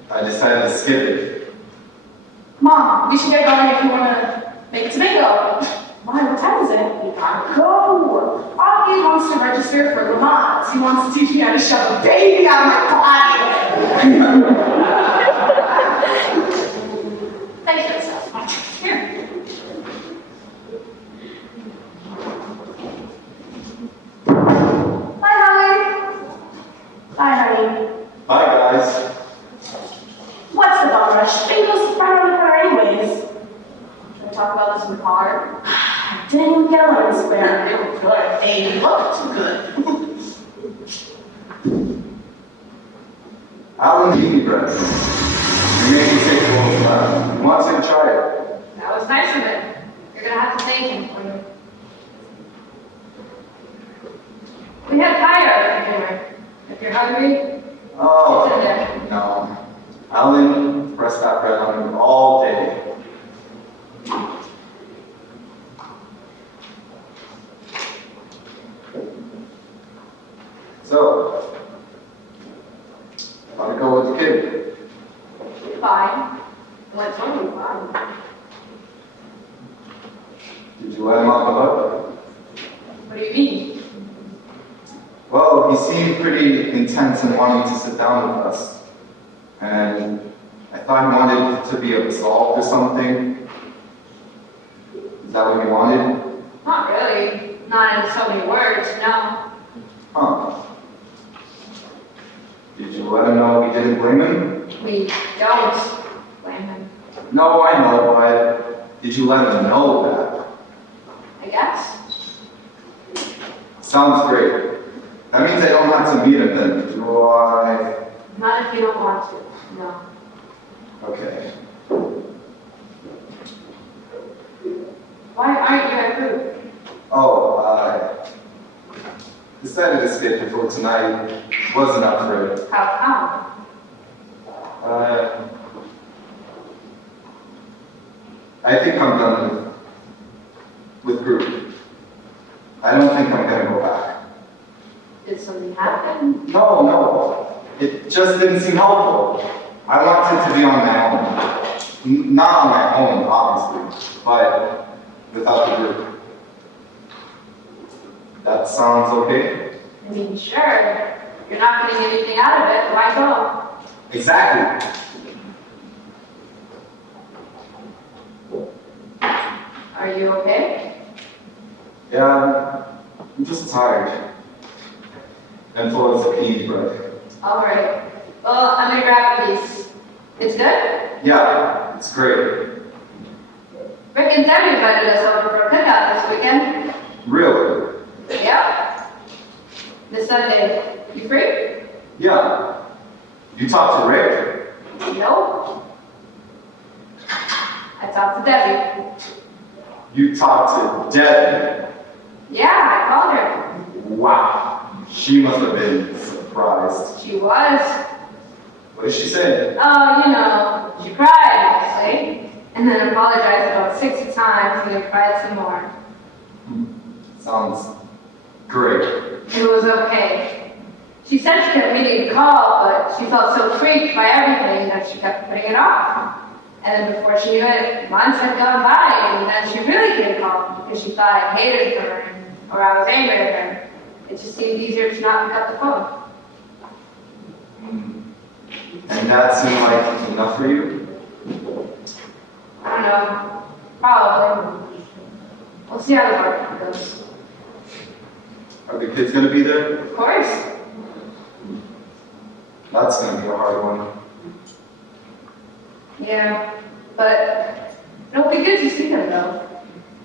I decided to skip it. Mom, we should get going if you want to make a tomato. Why, what time is it? We gotta go. Audie wants to register for Le Mans. He wants to teach me how to shove a baby out of my body. Thanks for yourself. Here. Bye, Holly. Bye, honey. Bye, guys. What's the bum rush? Bingo's right around the corner anyways. Should we talk about this in the car? Didn't even get a lemon spare. They were good. They looked good. Alan Beanie Bread. You made me take a little time. You want to try it? That was nice of it. You're gonna have to thank him for you. We had pie for dinner. If you're hungry, Oh, It's in there. no. Alan pressed that bread on me all day. So, how'd it go with the kid? fine. What's wrong with fine? Did you let him off the hook? What do you mean? Well, he seemed pretty intense in wanting to sit down with us. And I thought he wanted to be absolved or something. Is that what he wanted? Not really. Not in so many words, no. Huh. Did you let him know we didn't blame him? We don't blame him, No, I know, but did you let him know that? I guess. Sounds great. That means I don't have to meet him then, do I? Not if you don't want to, no. Okay. Why aren't you at group? Oh, I decided to skip it for tonight. Wasn't up for it. How I think I'm done with group. I don't think I'm gonna go back. Did something happen? No. It just didn't seem helpful. I wanted to be on my own. Not on my own, obviously, but without the group. That sounds okay? I mean, sure. You're not getting anything out of it, why go? Exactly. Are you okay? Yeah, I'm just tired. And full of zucchini bread. All right. Well, I'm gonna grab a piece. It's good? Yeah, it's great. Rick and Debbie invited us over for a cookout this weekend. Really? Yep. This Sunday. You free? Yeah. You talked to Rick? Nope. I talked to Debbie. You talked to Debbie? Yeah, I called her. Wow. She must have been surprised. She was. What did she say? Oh, you know, she cried, obviously. And then apologized about 60 times and then cried some more. Sounds great. It was okay. She said she kept meaning to call, but she felt so freaked by everything that she kept putting it off. And then before she knew it, months had gone by, and then she really couldn't call because she thought I hated her and or I was angry at her. It just seemed easier to not pick up the phone. And that seemed like enough for you? I don't know. Probably. We'll see how the market goes. Are the kids gonna be there? Of course. That's gonna be a hard one. Yeah, but it'll be good to see them though.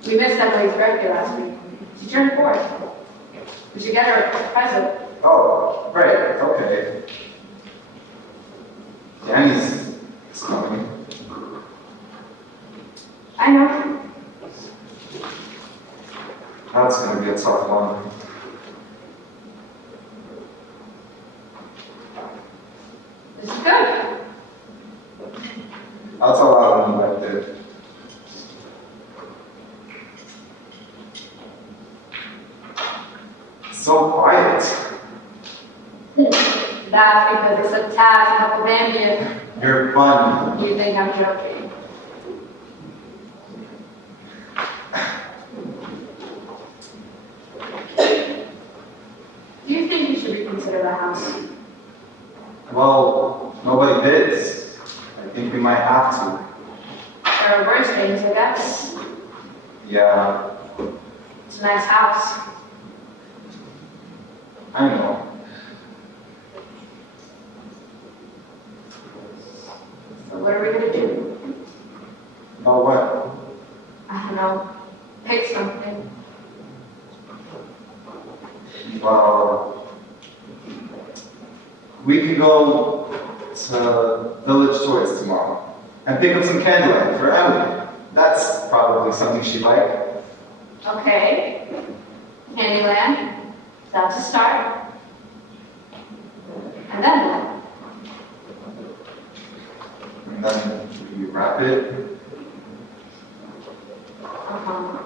We missed Emily's birthday last week. She turned 4. We should get her a present. Oh, right, okay. Danny's is coming. I know. That's gonna be a tough one. This is good. That's a lot of them right there. So quiet. That's because it's a task of Bambian. You're fun. You think I'm joking. Do you think you should reconsider the house? Well, nobody bids. I think we might have to. There are worse things, I guess. Yeah, It's a nice house. I know. So what are we gonna do? Oh, what? I don't know. Pick something. Well, we can go to Village Toys tomorrow and pick up some Candyland for Emily. That's probably something she'd like. Okay. Candyland. That's a start. And then what? And then we wrap it. Uh-huh.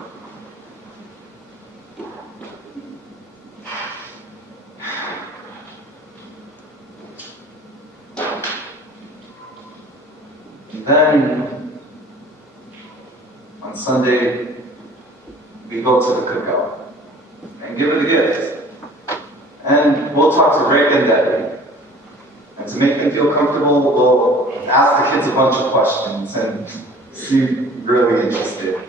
And then on Sunday, we go to the cookout and give it a gift. And we'll talk to Rick and Debbie. And to make them feel comfortable, we'll ask the kids a bunch of questions and seem really interested.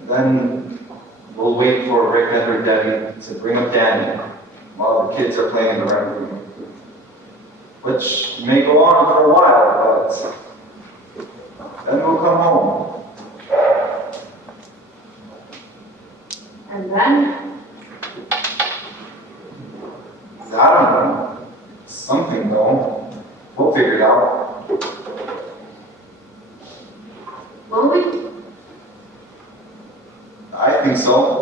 And then we'll wait for Rick and or Debbie to bring up Danny while the kids are playing in the rec room. Which may go on for a while, but then we'll come home. And then? I don't know. Something though. We'll figure it out. Will we? I think so.